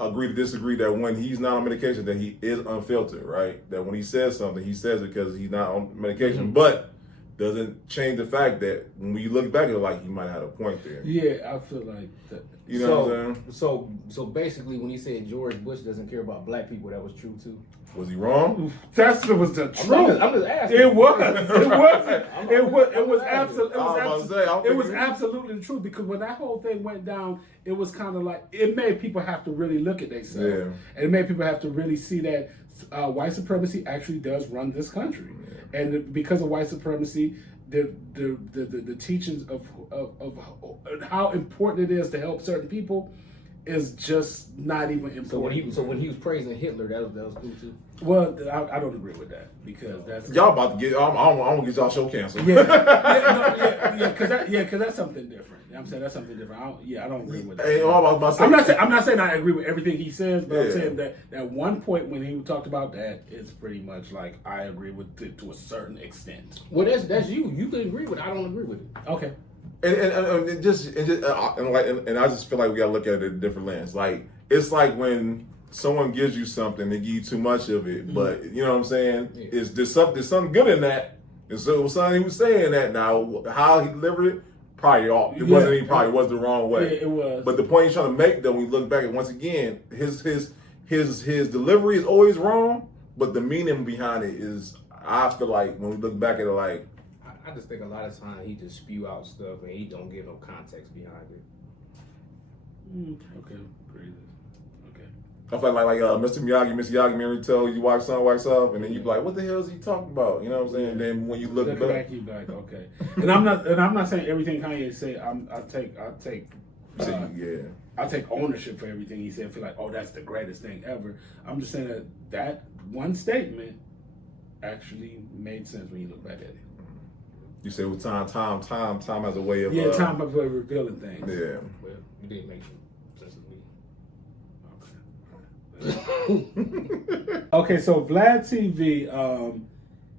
agree to disagree that when he's not on medication, that he is unfiltered, right? That when he says something, he says it because he's not on medication, but doesn't change the fact that when you look back at it, like he might have had a point there. Yeah, I feel like that. You know what I'm saying? So basically, when he said George Bush doesn't care about black people, that was true too. Was he wrong? That was the truth. I'm just asking. It was. It wasn't. It was absolutely. It was thinking- absolutely the truth because when that whole thing went down, it was kind of like it made people have to really look at themselves, and it made people have to really see that white supremacy actually does run this country, and because of white supremacy, the teachings of how important it is to help certain people is just not even important. So when he was praising Hitler, that was cool too. Well, I don't agree with that because that's Y'all about to get. I'm gonna get y'all show canceled. because that's something different. You know what I'm saying that's something different. I don't agree with that. Hey, I'm not saying I agree with everything he says, but I'm saying that at one point when he talked about that, it's pretty much like I agree with it to a certain extent. Well, that's you. You can agree with it. I don't agree with it. Okay. And I just feel like we gotta look at it in a different lens. Like it's like when someone gives you something, they give you too much of it, but you know what I'm saying? Yeah. There's something good in that. And so something he was saying that now how he delivered it, probably off. It wasn't. He probably was the wrong way. Yeah, it was. But the point he's trying to make, though, when you look back at once again, his delivery is always wrong, but the meaning behind it is. I feel like when we look back at it, like. I just think a lot of times he just spew out stuff and he don't give no context behind it. Okay, pretty good. Okay. I feel like Mr. Miyagi, remember tell you watch Son, Wax Off, and then you be like, what the hell is he talking about? You know what I'm saying? And then when you look back, you back, okay. And I'm not saying everything Kanye say. I take ownership for everything he said. I feel like, oh, that's the greatest thing ever. I'm just saying that one statement actually made sense when you look back at it. you say with time has a way of time has a way of revealing things. Yeah. Well, you did make sense of me. Okay, so Vlad TV,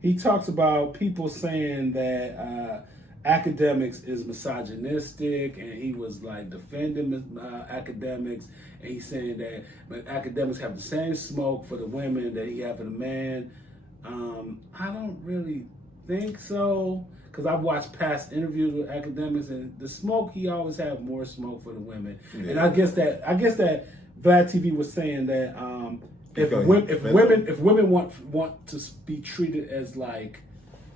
he talks about people saying that Akademiks is misogynistic, and he was like defending Akademiks, and he's saying that Akademiks have the same smoke for the women that he have for the man. I don't really think so, because I've watched past interviews with Akademiks, and the smoke, he always had more smoke for the women. Yeah. And I guess that Vlad TV was saying that if women want to be treated as like,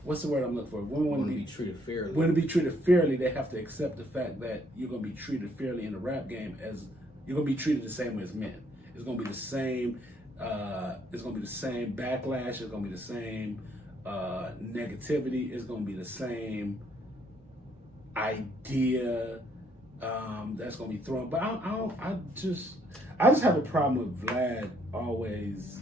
what's the word I'm looking for? If women want to be treated fairly. Want to be treated fairly, they have to accept the fact that you're going to be treated fairly in the rap game as you're going to be treated the same way as men. It's going to be the same. It's going to be the same backlash. It's going to be the same negativity. It's going to be the same idea that's going to be thrown. But I just have a problem with Vlad always.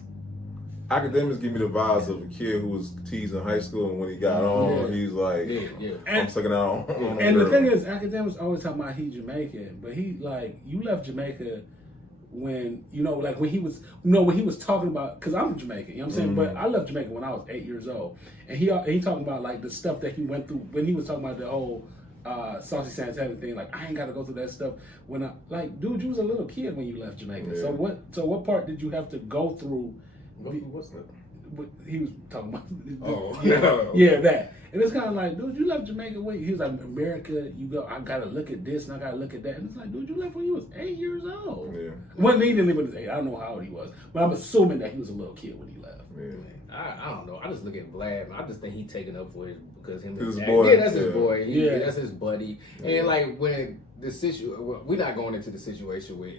Akademiks give me the vibes of a kid who was teased in high school, and when he got on, he's like, I'm sucking out on And the thing is, Akademiks always talking about he Jamaican, but he like, you left Jamaica when, when he was talking about, because I'm Jamaican, you know what I'm saying? But I left Jamaica when I was 8 years old. And he talking about like the stuff that he went through when he was talking about the whole Saucy Santana thing. Like, I ain't got to go through that stuff. When dude, you was a little kid when you left Jamaica. Yeah. So what part did you have to go through? What's that? He was talking about. That. And it's kind of like, dude, you left Jamaica when he was like, America, you go, I gotta look at this and I gotta look at that. And it's like, dude, you left when you was 8 years old. Yeah. Well, he didn't leave when he was 8. I don't know how old he was, but I'm assuming that he was a little kid when he left. Yeah. I don't know. I just look at Vlad, man. I just think he taking up for it because him. His boy. Yeah, that's his boy. That's his buddy. And like when the we're not going into the situation with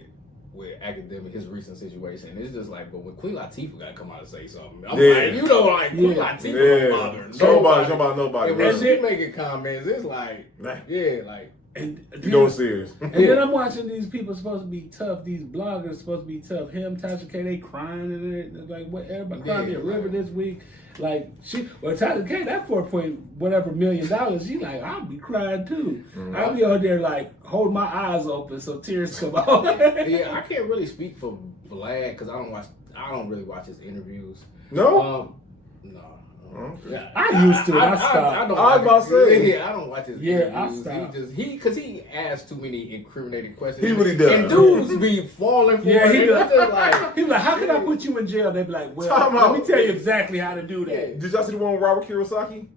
Akademiks, his recent situation. It's just like, but when Queen Latifah got to come out and say something, I'm like, Queen Latifah bothering nobody. And when she making comments, it's like, and you know it's serious. And then I'm watching these people supposed to be tough, these bloggers supposed to be tough. Him, Tasha K, they crying and it's like, what? Everybody crying at River this week. Like Tasha K, that $4 million, she like, I'll be crying too. Mm-hmm. I'll be out there like holding my eyes open so tears come out. I can't really speak for Vlad because I don't really watch his interviews. No. No. Yeah, I used to. I stopped. I don't I was about to say. Yeah, I don't watch his Yeah, I interviews. stopped. Because he asks too many incriminating questions. He really does. And dudes be falling for Yeah, it. he They does. just like, He was like, how can I put you in jail? They'd be like, well, Time let out. me tell you exactly how to do that. Did y'all see the one with Robert Kiyosaki?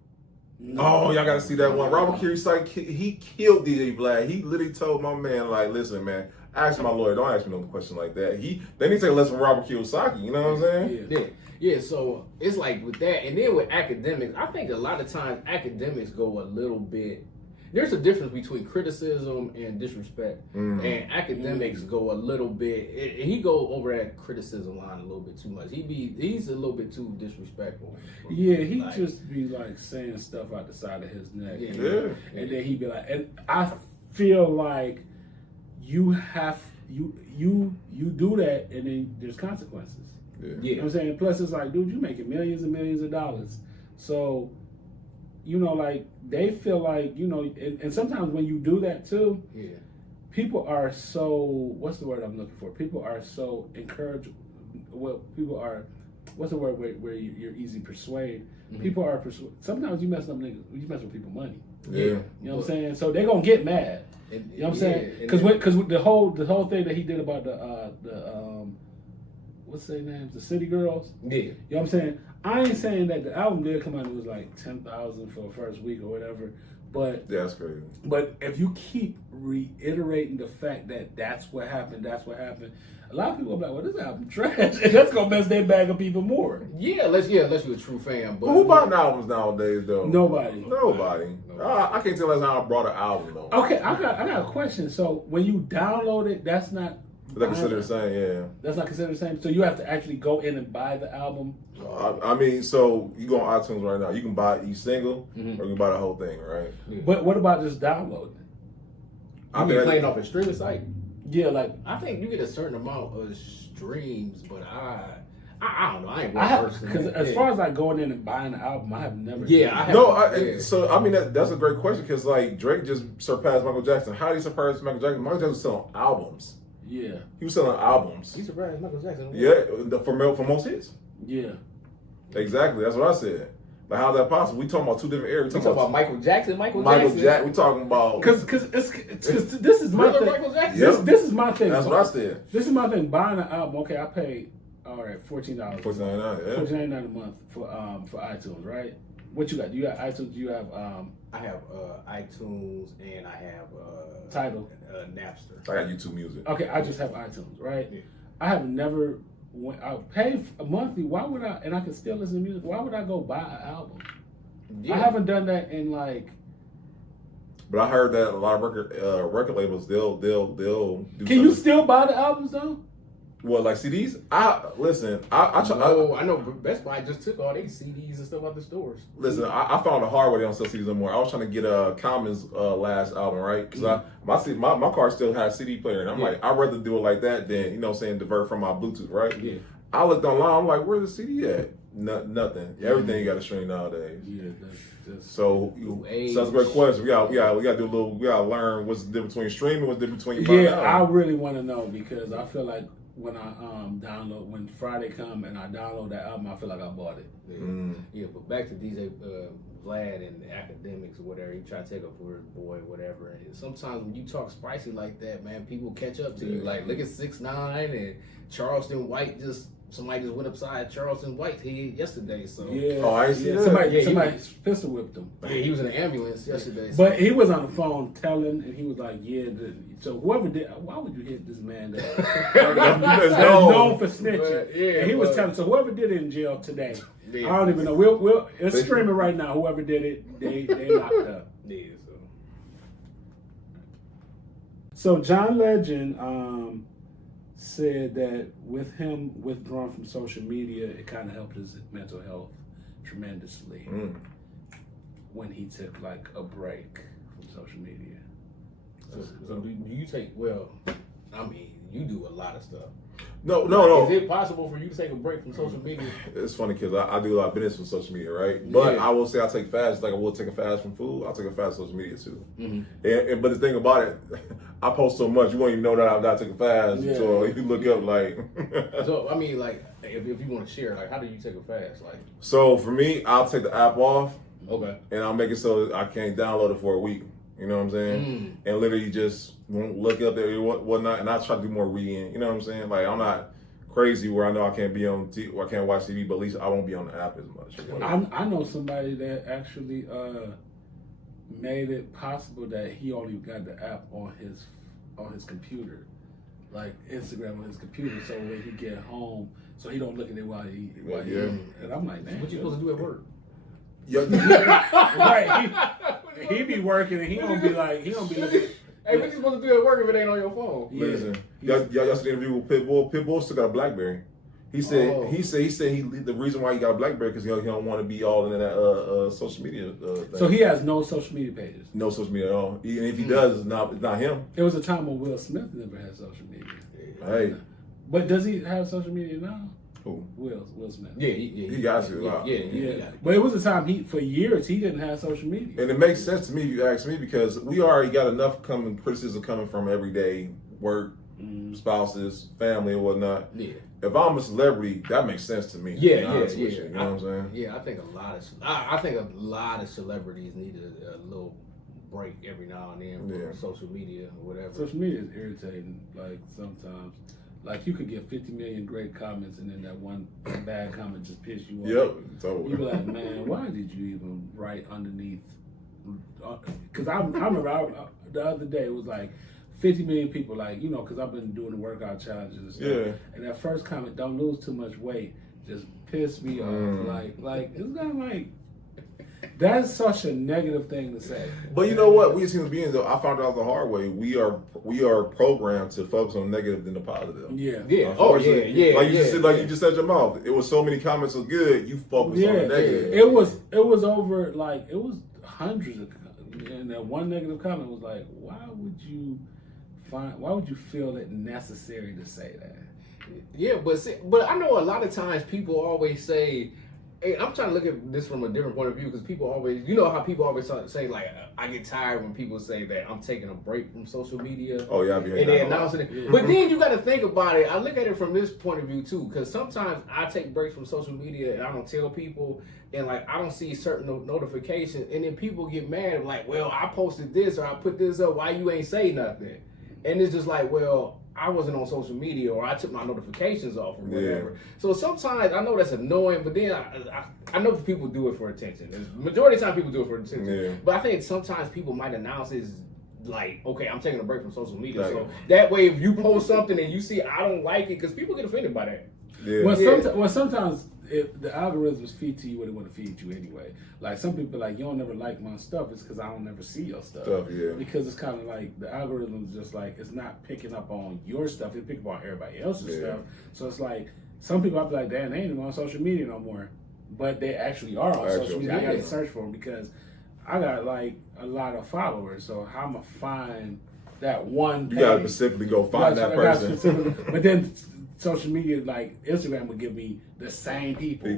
Oh, y'all gotta see that one. Robert Kiyosaki, he killed DJ Vlad. He literally told my man, like, listen, man, ask my lawyer. Don't ask me no question like that. They need to take a lesson from Robert Kiyosaki. You know what I'm saying? Yeah, so it's like with that, and then with academics, I think a lot of times academics go a little bit. There's a difference between criticism and disrespect, and academics go a little bit. He go over that criticism line a little bit too much. He's a little bit too disrespectful. Yeah, he like, just be like saying stuff out the side of his neck. Yeah. And then he'd be like, and I feel like you do that, and then there's consequences. Yeah. You know what I'm saying? Plus, it's like, dude, you're making millions and millions of dollars. So, you know, like, they feel like, you know, and sometimes when you do that too, people are so, what's the word I'm looking for? People are so encouraged. Well, people are, what's the word where you're easy to persuade? People are, sometimes you mess with people's money. Yeah. You know what I'm saying? So they're going to get mad. You know what I'm saying? Because the whole thing that he did about the what's their names? The City Girls? Yeah. You know what I'm saying? I ain't saying that the album did come out and it was like 10,000 for the first week or whatever, but That's crazy. But if you keep reiterating the fact that that's what happened, a lot of people are like, well, this album trash, and that's gonna mess their bag up even more. Yeah, unless you're a true fan. But Who bought albums nowadays, though? Nobody. I can't tell last time I brought an album, though. Okay, I got a question. So when you download it, that's not. They consider the same, yeah. That's not considered the same. So you have to actually go in and buy the album. I mean, so you go on iTunes right now. You can buy each single, or you can buy the whole thing, right? Yeah. But what about just downloading? You mean playing off a streaming site? Yeah, like I think you get a certain amount of streams, but I don't know. I ain't one person. Because as far as like going in and buying the album, I have never. So I mean that's a great question because like Drake just surpassed Michael Jackson. How did he surpass Michael Jackson? Michael Jackson was selling albums. Yeah, he was selling albums. He surpassed Michael Jackson. Yeah, for most hits. Yeah, exactly. That's what I said. Like how's that possible? We talking about two different areas. We talking about Michael Jackson. We talking about because this is my thing. Michael Jackson. This is my thing. That's what I said. This is my thing. Buying an album. Okay, I paid $14. $14.99. Yeah. $14.99 a month for iTunes, right? What you got? Do you have iTunes? Do you have I have iTunes and I have Tidal, Napster. I got YouTube Music. Okay, I just have iTunes, right? Yeah. I have never. I pay a monthly. Why would I? And I can still listen to music. Why would I go buy an album? Yeah. I haven't done that in like. But I heard that a lot of record labels they'll do. Can you still buy the albums though? What, like CDs? I know Best Buy just took all these CDs and stuff out the stores. Listen, I found a hard way they don't sell CDs anymore. I was trying to get Common's last album, right? Because my car still has a CD player, and I'm like, I'd rather do it like that than, you know what I'm saying, divert from my Bluetooth, right? Yeah. I looked online, I'm like, where's the CD at? Nothing. Everything you got to stream nowadays. Yeah, so that's a great question. We got to do a little. We got to learn what's the difference between streaming, what's the difference between. Yeah, I really want to know because I feel like when I when Friday come and I download that album, I feel like I bought it. Yeah, but back to DJ Vlad and the Akademiks or whatever, he try to take up for his boy, whatever. And sometimes when you talk spicy like that, man, people catch up to you. Like look at 6ix9ine and Charleston White somebody just went upside Charleston White yesterday. So I see that. Somebody pistol whipped him. Yeah, he was in an ambulance yesterday. But he was on the phone telling, and he was like, so whoever did, why would you hit this man that's known for snitching? And he was telling, so whoever did it in jail today, I don't even know. It's streaming right now. Whoever did it, they locked up. Yeah. So John Legend said that with him withdrawing from social media, it kind of helped his mental health tremendously when he took like a break from social media. So do you take? Well, I mean, you do a lot of stuff. No. Is it possible for you to take a break from social media? It's funny because I do a lot of business from social media, right? But I will say I take fasts like I will take a fast from food. I'll take a fast from social media too. Mm-hmm. But the thing about it, I post so much, you won't even know that I've not taken a fast. Yeah. So if you look up, like. So, I mean, like, if you want to share, like, how do you take a fast? Like, So for me, I'll take the app off. okay. And I'll make it so that I can't download it for a week. You know what I'm saying? And literally just won't look up there and whatnot. And I try to do more reading. You know what I'm saying? Like, I'm not crazy where I know I can't be on TV or I can't watch TV, but at least I won't be on the app as much. I know somebody that actually made it possible that he only got the app on his computer, like Instagram on his computer, so when he get home, so he don't look at it while he and I'm like, man, What you supposed to do at work? Right. He be working and he don't be looking. Hey, what you supposed to do at work if it ain't on your phone? Listen, y'all see the interview with Pitbull. Pitbull still got a BlackBerry. He said the reason why he got a BlackBerry because he don't want to be all in that social media thing. So he has no social media pages. No social media at all. And if he does, it's not him. There was a time when Will Smith never had social media. Hey, but does he have social media now? who? Will Smith. Yeah, He got to. Yeah. But it was a time for years he didn't have social media. And it makes sense to me if you ask me because we already got enough criticism coming from everyday work, spouses, family, and whatnot. Yeah. If I'm a celebrity, that makes sense to me. Yeah. You know what I'm saying? Yeah, I think a lot of celebrities need a little break every now and then from social media or whatever. Social media is irritating. Like sometimes, like you could get 50 million great comments and then that one bad comment just piss you off. Yep, totally. You be like, man, why did you even write underneath? Because I remember the other day it was like 50 million people, like, you know, because I've been doing the workout challenges and stuff. Yeah. And that first comment, don't lose too much weight, just pissed me off. Like it's not like that's such a negative thing to say. But you know what? We as human beings, though, I found out the hard way. We are programmed to focus on negative than the positive. Yeah. Oh yeah. Like you just said your mouth. It was so many comments so good, you focus on the negative. It was over like it was hundreds of, and that one negative comment was like, why would you feel it necessary to say that? Yeah, but I know a lot of times people always say, hey, I'm trying to look at this from a different point of view because people always, you know how people always say, like, I get tired when people say that I'm taking a break from social media. Oh, yeah, I be and they announcing it. Yeah. But then you got to think about it. I look at it from this point of view, too, because sometimes I take breaks from social media and I don't tell people, and, like, I don't see certain notifications, and then people get mad, like, well, I posted this or I put this up, why you ain't say nothing? And it's just like, well, I wasn't on social media or I took my notifications off or whatever. Yeah. So sometimes I know that's annoying, but then I know people do it for attention. The majority of the time people do it for attention. Yeah. But I think sometimes people might announce it like, okay, I'm taking a break from social media. Right. So that way if you post something and you see I don't like it, because people get offended by that. Yeah. Well, sometimes the algorithms feed to you what they want to feed you anyway. Like some people like, you don't never like my stuff. It's because I don't never see your stuff. Because it's kind of like the algorithm is just like, it's not picking up on your stuff. It's picking up on everybody else's stuff. So it's like some people I'll be like, damn, they ain't even on social media no more. But they actually are on social media. I got to search for them because I got like a lot of followers. So how am I find that one? You got to specifically go find that person. But then social media, like Instagram, would give me the same people.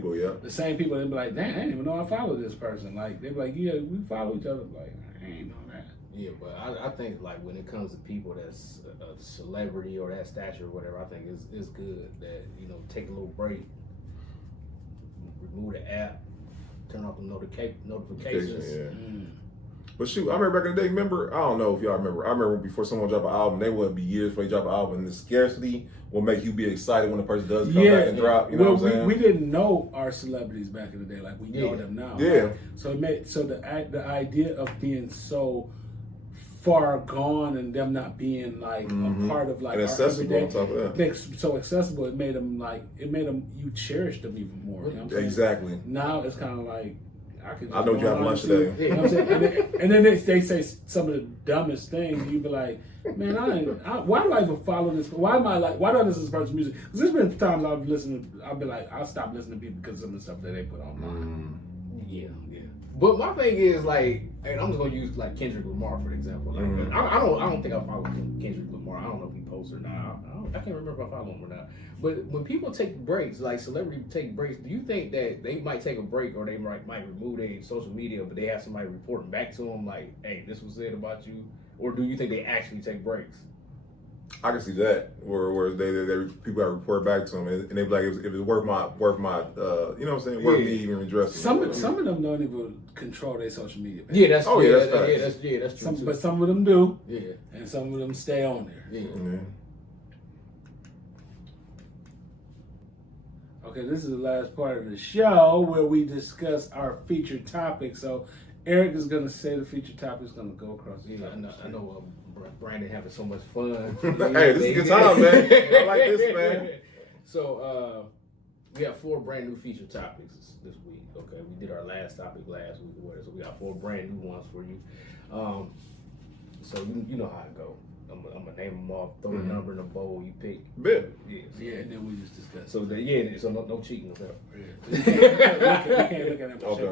The same people. They'd be like, damn, I didn't even know I followed this person. Like, they'd be like, yeah, we follow each other. Like, I ain't know that. Yeah, but I think, like, when it comes to people that's a celebrity or that stature or whatever, I think it's good that, you know, take a little break, remove the app, turn off the notifications. But shoot, I remember back in the day, remember, I don't know if y'all remember, I remember before someone dropped an album, they wouldn't be years before they drop an album, and the scarcity will make you be excited when the person does come back and drop, you know what I'm saying? We didn't know our celebrities back in the day like we know them now. Yeah. Right? So the idea of being so far gone and them not being like a part of like and our accessible everyday, on top of that. So accessible, it made them you cherish them even more. You know what I'm saying? Exactly. Now it's kind of like, I know you have lunch today. You know what I'm saying? And then they say some of the dumbest things, and you be like, man, why do I even follow this? Why do I listen to this person's music? Because there's been times I'll be like, I'll stop listening to people because of some of the stuff that they put online. Yeah. But my thing is, like, and I'm just gonna use like Kendrick Lamar for example. Like, I don't think I follow Kendrick Lamar. I don't know if he posts or not. I don't I can't remember if I follow him or not. But when people take breaks, like celebrities take breaks, do you think that they might take a break or they might remove their social media, but they have somebody reporting back to them like, hey, this was said about you? Or do you think they actually take breaks? I can see that where they people got to report back to them and they be like, if it's worth my you know what I'm saying, worth me even addressing. Some of them don't even control their social media page. Yeah, that's that's true. But some of them do. Yeah, and some of them stay on there. Yeah. Okay, this is the last part of the show where we discuss our featured topic. So Eric is going to say the featured topic is going to go across the top. I know Brandon having so much fun. Hey, this is a good time, man. I like this, man. So we have 4 brand new featured topics this week. Okay, we did our last topic last week, so we got 4 brand new ones for you. So you know how it go. I'm gonna name them off, throw the number in a bowl, you pick. Bit. Yeah, and then we just discuss. So no cheating. We can't look at it. Okay.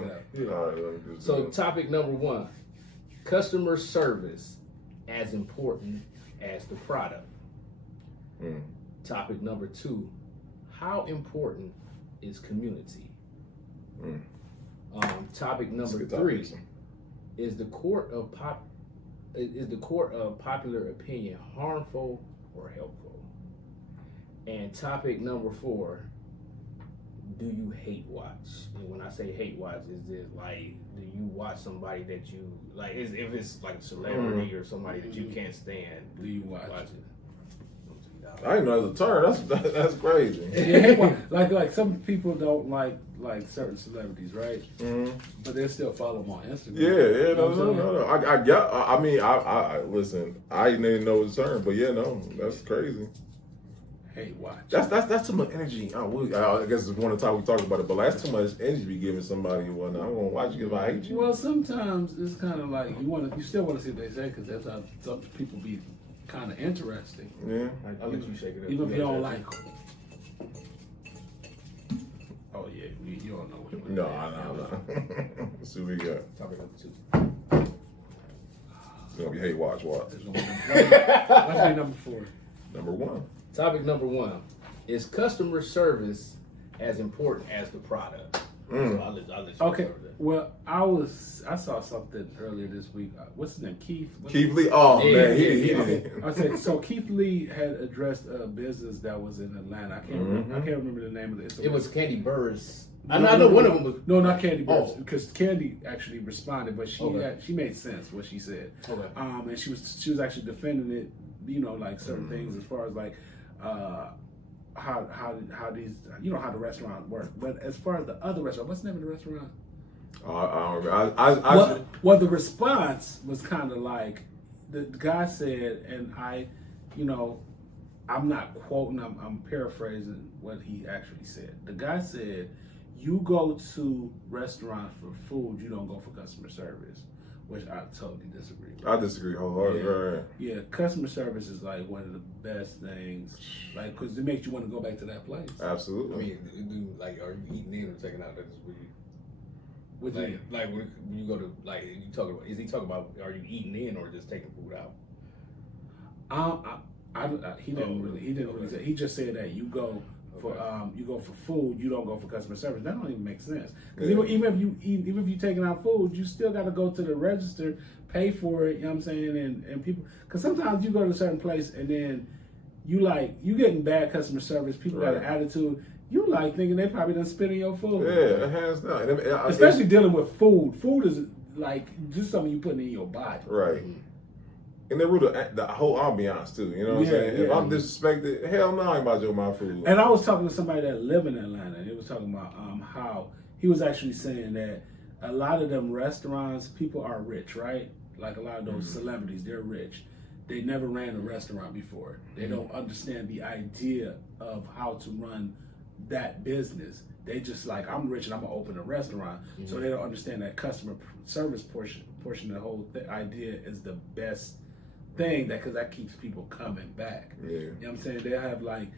All right, so topic number 1, customer service as important as the product. Topic number 2, how important is community? Topic number 3, is the court of popular opinion harmful or helpful? And topic number 4, do you hate watch? And when I say hate watch, is this like, do you watch somebody that you like? If it's like a celebrity or somebody that you can't stand, do you watch it? I didn't know that was a term. That's crazy. Yeah, like some people don't like certain celebrities, right? But they still follow them on Instagram. Yeah, no. I listen. I didn't even know the term, but yeah, no, that's crazy. Hate watch. That's too much energy. I guess it's one of the times we talked about it, but that's too much energy to be giving somebody. Well, I'm gonna watch you if I hate you. Well, sometimes it's kind of like you still want to see what they say because that's how some people be kind of interesting. Yeah, I'll let you shake it up. Even if you don't like them. Oh yeah, you don't know what. No, I know. Let's see what we got. Topic number 2. It's gonna be hate watch. What's be number 4? Number 1. Topic number 1, is customer service as important as the product? So I'll let you Okay. cover that. Well, I saw something earlier this week. What's his name? Keith Lee. Oh Yeah, man, he I said so. Keith Lee had addressed a business that was in Atlanta. I can't remember the name of it. It was Candy Burrs. I know one of them was. No, not Candy Burrs, because Candy actually responded, but she made sense what she said. Okay. And she was actually defending it. You know, like certain things as far as like how these how the restaurant work. But as far as the other restaurant, what's the name of the restaurant? I don't remember. Well, the response was kind of like the guy said, and I'm not quoting, I'm paraphrasing what he actually said. The guy said, you go to restaurants for food, you don't go for customer service, which I totally disagree with. I disagree wholeheartedly. Right. Yeah, customer service is like one of the best things, like, because it makes you want to go back to that place. Absolutely. I mean, like, are you eating in or taking out? That's weird. Like when you go to, like, you talking about, is he talking about, are you eating in or just taking food out? He didn't really say. He just said that you go for food, you don't go for customer service. That don't even make sense. Because even if you taking out food, you still got to go to the register, pay for it. You know what I'm saying? And people, because sometimes you go to a certain place and then you getting bad customer service. People got an attitude. You thinking they probably done spit in your food. Yeah, hands down. Especially dealing with food. Food is like just something you putting in your body. Right. And they rule the whole ambiance too. You know what I'm saying? If I'm disrespected, hell no, I ain't about to my food. And I was talking to somebody that live in Atlanta, and he was talking about how he was actually saying that a lot of them restaurants, people are rich, right? Like a lot of those celebrities, they're rich. They never ran a restaurant before. They don't understand the idea of how to run that business. They just like, I'm rich and I'm gonna open a restaurant. So they don't understand that customer service portion of the whole idea is the best thing, because that keeps people coming back. Yeah. You know what I'm saying? They have like,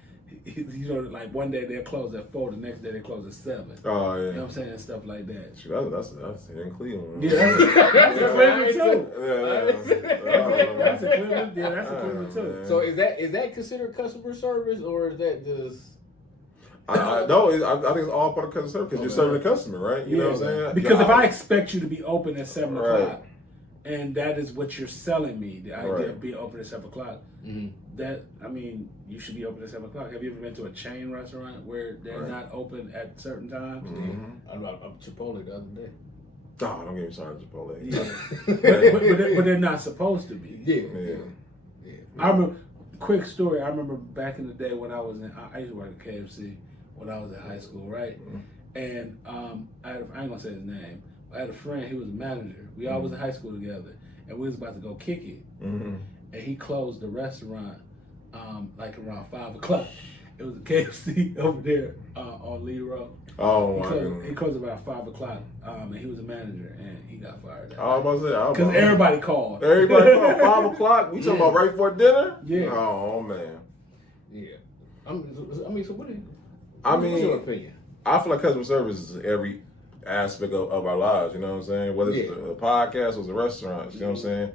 you know, like one day they'll close at 4, the next day they close at 7. Oh yeah. You know what I'm saying? And stuff like that. Shoot, that's here in Cleveland. Yeah, that's a Cleveland too. Yeah. That's a Cleveland. Yeah, that's a Cleveland too. So is that considered customer service, or is that just? No, I think it's all part of customer service because you're serving the customer, right? You know what I'm saying? Because if I expect you to be open at 7 Right. o'clock, and that is what you're selling me, the idea Right. of being open at 7 o'clock, that, I mean, you should be open at 7 o'clock. Have you ever been to a chain restaurant where they're Right. not open at certain times? I'm Chipotle the other day. Oh, don't get me started, Chipotle. Yeah. but they're not supposed to be. Yeah. I remember, quick story, I remember back in the day when I used to work at KFC when I was in high school, right? And I ain't gonna say his name. I had a friend, he was a manager. We all was in high school together, and we was about to go kick it. And he closed the restaurant like around 5 o'clock. It was a KFC over there on Lee Road. Oh, He closed about 5 o'clock, and he was a manager, and he got fired. I was about to say, Because everybody called. Everybody called 5 o'clock? We talking about right before dinner? Yeah. Oh, man. Yeah. I mean, so what's your opinion? I feel like customer service is every aspect of our lives, you know what I'm saying? Whether it's a podcast or it's a restaurant, you know what I'm saying?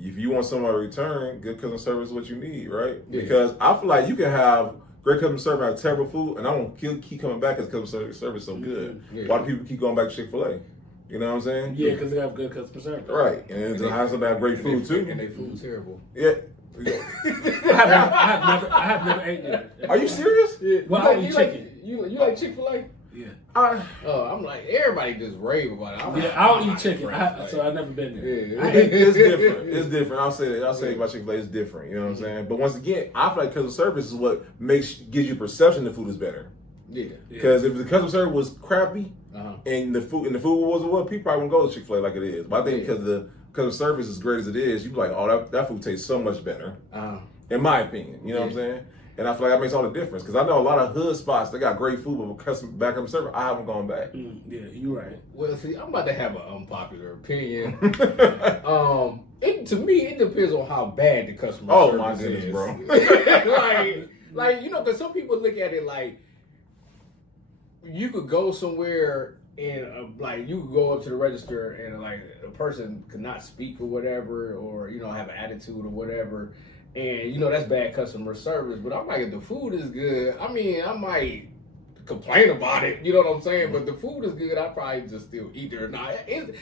If you want someone to return, good customer service is what you need, right? Yeah. Because I feel like you can have great customer service and have terrible food, and I don't keep coming back because customer service is so good. Why do people keep going back to Chick-fil-A? You know what I'm saying? Yeah, because they have good customer service. Right. And they have great food, too. And they food terrible. Yeah. I have never eaten there. Are you serious? Yeah. Well, I eat chicken. You like Chick-fil-A? Yeah. I'm like, everybody just rave about it. I don't eat chicken, so I've never been there. Yeah. It's different. It's different. I'll say that. I'll say about Chick-fil-A, it's different. You know what I'm saying? But once again, I feel like customer service is what gives you perception the food is better. Yeah. Because if the customer service was crappy and the food wasn't well, people probably wouldn't go to Chick-fil-A like it is. But I think because the customer service is great as it is, you be like, oh, that food tastes so much better. In my opinion, you know what I'm saying? And I feel like that makes all the difference because I know a lot of hood spots they got great food, but customer service, I haven't gone back. Yeah, you're right. Well, see, I'm about to have an unpopular opinion. To me, it depends on how bad the customer service Oh my goodness, is. bro. like you know, because some people look at it like you could go somewhere and like you could go up to the register and like a person could not speak or whatever, or you know have an attitude or whatever. And, you know, that's bad customer service. But I'm like, if the food is good, I mean, I might complain about it. You know what I'm saying? But the food is good, I probably just still eat it or not. It's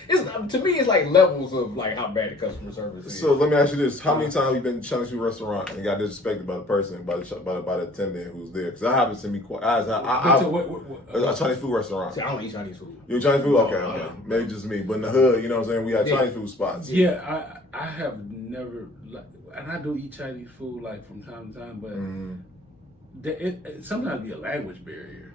to me, it's like levels of, like, how bad the customer service is. So let me ask you this. How many times have you been to Chinese food restaurant and got disrespected by the person, by the attendant who was there? Because that happens to me quite. A Chinese food restaurant. See, I don't eat Chinese food. You eat Chinese food? Okay. Maybe just me. But in the hood, you know what I'm saying? We have Chinese food spots. Yeah, I have never... And I do eat Chinese food like from time to time, but it sometimes be a language barrier.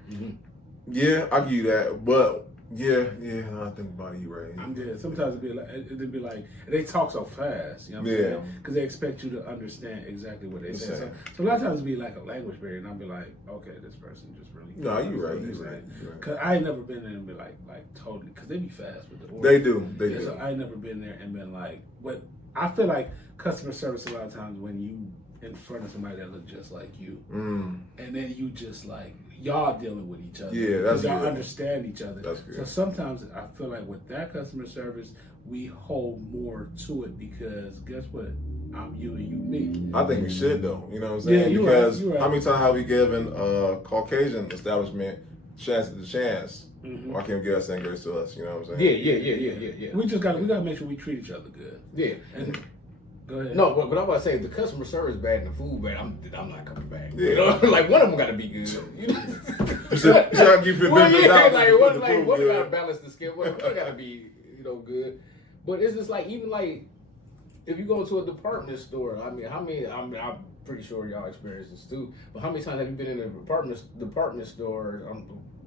Yeah, I give you that, but yeah. Now I think about it, you right. Sometimes it'd be like they talk so fast, you know what I'm saying? Because they expect you to understand exactly what they say. So a lot of times it'd be like a language barrier, and I'd be like, okay, this person just really. No, you're right. Because I ain't never been there and be like totally, because they be fast with the order. They do. So I ain't never been there and been like, but I feel like customer service a lot of times when you in front of somebody that look just like you, and then you just like y'all dealing with each other. Yeah, that's y'all good. Understand each other. That's good. So sometimes I feel like with that customer service, we hold more to it because guess what? I'm you and you me. I think we should though. You know what I'm saying? Yeah, because right. How many times have we given Caucasian establishment chance to the chance? Why can't we get that same grace to us? You know what I'm saying? Yeah. We gotta make sure we treat each other good. Yeah. Go ahead. No, but I'm about to say if the customer service bad and the food bad, I'm not coming back. Yeah. You know, like one of them got to be good. You know? You said I give you a Well, benefit yeah, of the doubt, like food one good. got to balance the scale. One got to be good. But it's just like even like if you go to a department store, I mean, I'm pretty sure y'all experience this too. But how many times have you been in a department store,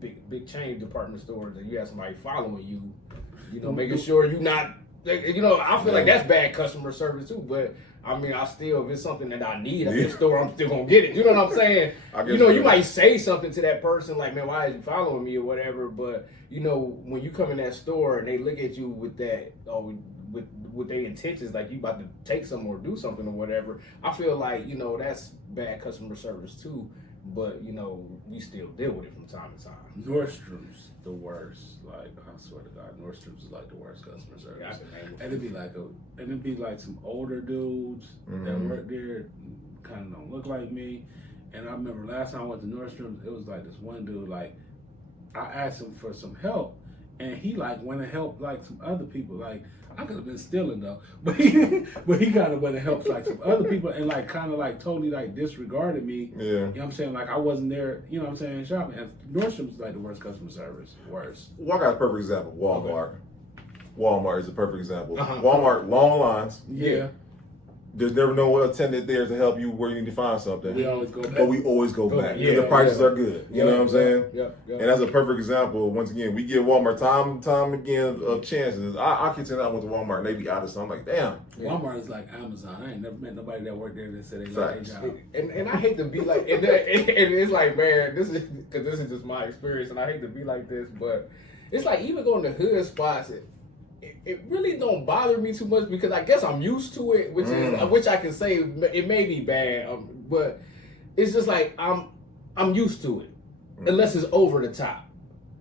big chain department stores, and you have somebody following you, you know, making sure you're not. You know, I feel like that's bad customer service too, but I mean, if it's something that I need at the store, I'm still gonna get it. You know what I'm saying? You know, you might say something to that person like, man, why is you following me or whatever, but you know, when you come in that store and they look at you with that, with their intentions, like you about to take something or do something or whatever, I feel like, you know, that's bad customer service too. but you know, we still deal with it from time to time. Nordstrom's the worst. Like, I swear to God, Nordstrom's is like the worst customer service. Yeah, I can name it. And it'd be like some older dudes that work there, kind of don't look like me. And I remember last time I went to Nordstrom's, it was like this one dude, like, I asked him for some help, and he like went and helped like some other people. Like, I could have been stealing though, but he kind of went and helped like some other people, and like kind of like totally like disregarded me. Yeah. You know what I'm saying? Like, I wasn't there, you know what I'm saying, shopping. And Nordstrom's is like the worst customer service. Worst. Well, I got a perfect example. Walmart. Okay. Walmart is a perfect example. Uh-huh. Walmart, long lines. Yeah. There's never no attendant there to help you where you need to find something. We always go back. But we always go back because Yeah, the prices yeah. are good. You know what I'm saying? Yeah. And that's a perfect example. Once again, we give Walmart time again of chances. I can tell I went to Walmart and they be out of something. I'm like, damn. Walmart is like Amazon. I ain't never met nobody that worked there that said they like their job. And I hate to be like, and it's like, man, this is just my experience, and I hate to be like this, but it's like even going to hood spots, it really don't bother me too much because I guess I'm used to it, which I can say it may be bad, but it's just like I'm used to it, unless it's over the top.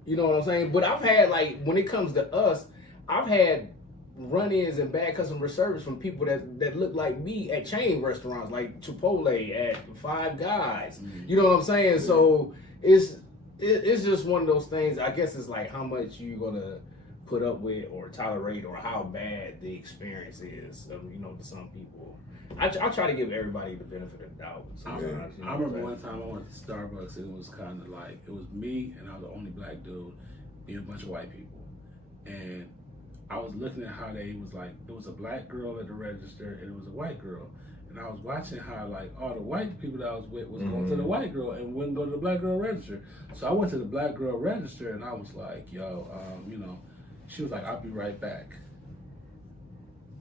You know what I'm saying? But I've had, like, when it comes to us, I've had run-ins and bad customer service from people that look like me at chain restaurants like Chipotle, at Five Guys. You know what I'm saying? So it's just one of those things. I guess it's like how much you gonna put up with or tolerate, or how bad the experience is. You know, to some people, I try to give everybody the benefit of the doubt. Sometimes, you know I remember one time I went to Starbucks. It was kind of like, it was me and I was the only black dude, and a bunch of white people, and I was looking at how they was like, it was a black girl at the register and it was a white girl. And I was watching how like all the white people that I was with was going to the white girl and wouldn't go to the black girl register. So I went to the black girl register and I was like, yo, you know, she was like, I'll be right back.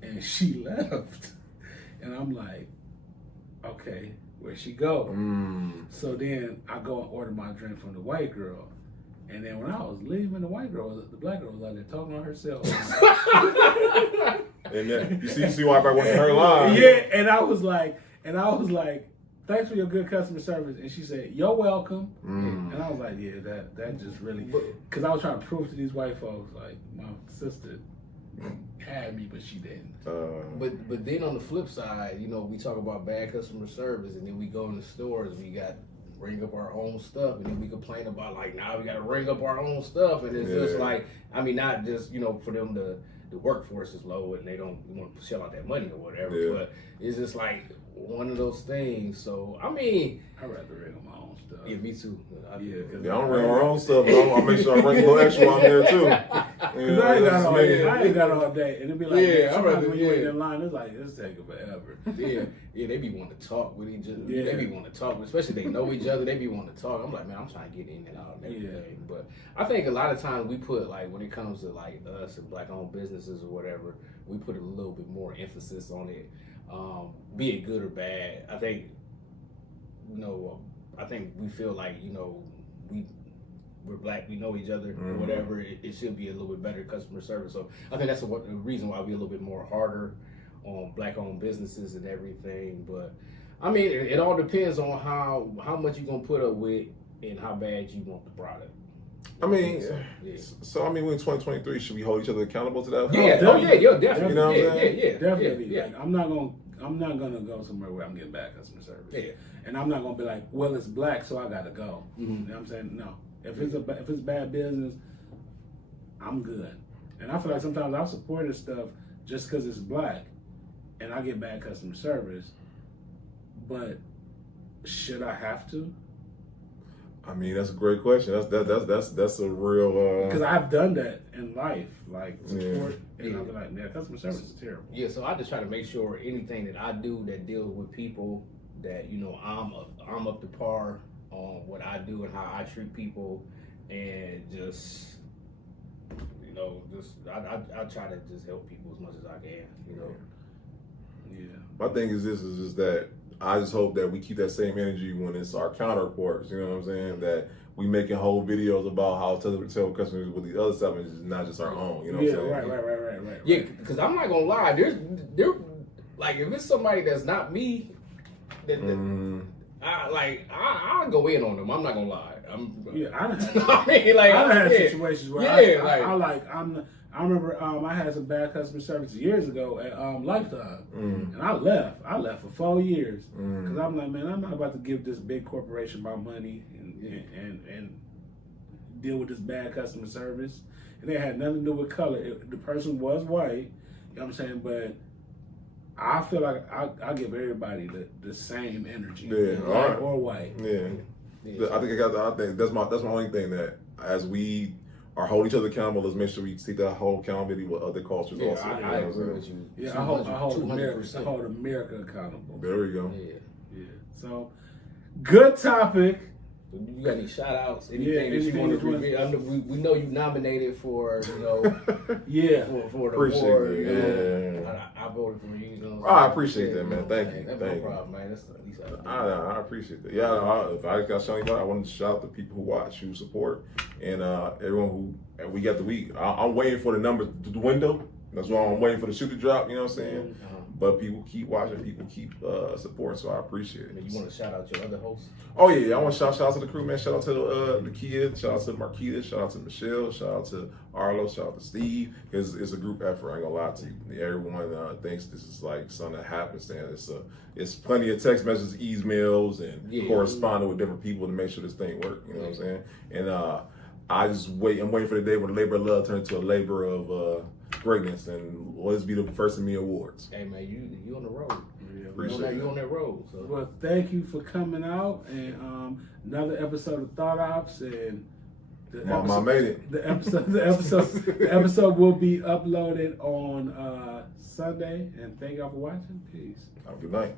And she left. And I'm like, okay, where'd she go? So then I go and order my drink from the white girl. And then when I was leaving, the black girl was out there talking on herself. And then you see why everybody wants her line. Yeah, and I was like, thanks for your good customer service. And she said, you're welcome. And I was like, yeah, that just really, because I was trying to prove to these white folks, like, my sister had me, but she didn't. But then on the flip side, you know, we talk about bad customer service, and then we go in the stores, we got ring up our own stuff, and then we complain about, like, now we got to ring up our own stuff, and it's just like, I mean, not just, you know, for them the workforce is low and they don't want to shell out that money or whatever, but it's just like one of those things. So I mean, I'd rather ring up my own stuff. Yeah, me too. I don't ring our own stuff, but I'll make sure I bring a little extra on there too. Because I ain't got all day, and it'd be like, I'd rather when you wait in line, it's like, it's taking forever. Yeah, they be wanting to talk with each other. Yeah. They be wanting to talk, especially they know each other. They be wanting to talk. I'm like, man, I'm trying to get in and out and everything. Yeah. But I think a lot of times we put, like, when it comes to like us and black-owned businesses or whatever, we put a little bit more emphasis on it, be it good or bad. I think, you know, I think we feel like, you know, we're black, we know each other, or whatever. It should be a little bit better customer service. So I think that's the reason why we're a little bit more harder on black-owned businesses and everything. But I mean, it all depends on how much you're gonna put up with and how bad you want the product. I mean, so I mean, we're in 2023. Should we hold each other accountable to that? Yeah, definitely. You know what I'm saying? Definitely. Yeah. Like, I'm not gonna go somewhere where I'm getting bad customer service. Yeah. And I'm not gonna be like, well, it's black, so I gotta go. You know what I'm saying? No. If it's bad business, I'm good. And I feel like sometimes I've supported stuff just because it's black, and I get bad customer service. But should I have to? I mean, that's a great question. That's a real. Because I've done that in life, like support, and I'll be like, man, customer service is terrible. Yeah, so I just try to make sure anything that I do that deals with people, that, you know, I'm up to par on what I do and how I treat people, and just, you know, I try to just help people as much as I can, you know. Yeah. My thing is just that I just hope that we keep that same energy when it's our counterparts. You know what I'm saying? That we making whole videos about how to tell customers with the other stuff is not just our own. You know what I'm saying? Right. Yeah, because I'm not gonna lie. There, like, if it's somebody that's not me, that I'll go in on them. I'm not gonna lie. I done had, I mean, like, I done had yeah. situations where I remember I had some bad customer service years ago at Lifetime, and I left. I left for 4 years because I'm like, man, I'm not about to give this big corporation my money and deal with this bad customer service. And it had nothing to do with color. The person was white, you know what I'm saying, but I feel like I give everybody the same energy, black or white. I think that's my only thing, that as we are holding each other accountable, let's make sure we see that whole accountability with other cultures also. I agree with you. Yeah, I hold America accountable. There we go. Yeah. So, good topic. You got any shout outs? Anything that you want to reveal? We know you nominated for, for the appreciate award. it. I voted for you. You know, I appreciate that, man. Thank you. That's no problem, man. That's at least I appreciate that. Yeah, if I got something, I wanted to shout out the people who watch, who support, and everyone who we got the week. I'm waiting for the numbers to dwindle. That's why I'm waiting for the shoe to drop. You know what I'm saying? But people keep watching, people keep supporting, so I appreciate it. You want to shout out your other hosts? Oh yeah, I want to shout out to the crew, man. Shout out to the kids, shout out to Marquita, shout out to Michelle, shout out to Arlo, shout out to Steve. It's a group effort. I ain't gonna lie to you. Everyone thinks this is like something that happens, and it's plenty of text messages, emails, and corresponding with different people to make sure this thing works. You know what I'm saying? And I'm waiting for the day when the labor of love turns into a labor of greatness, and let's be the first of me awards. Hey man, you on the road. Appreciate you on that road. So. Well, thank you for coming out, and another episode of Thought OPPS, and I made it. The episode will be uploaded on Sunday, and thank y'all for watching. Peace. Have a good night.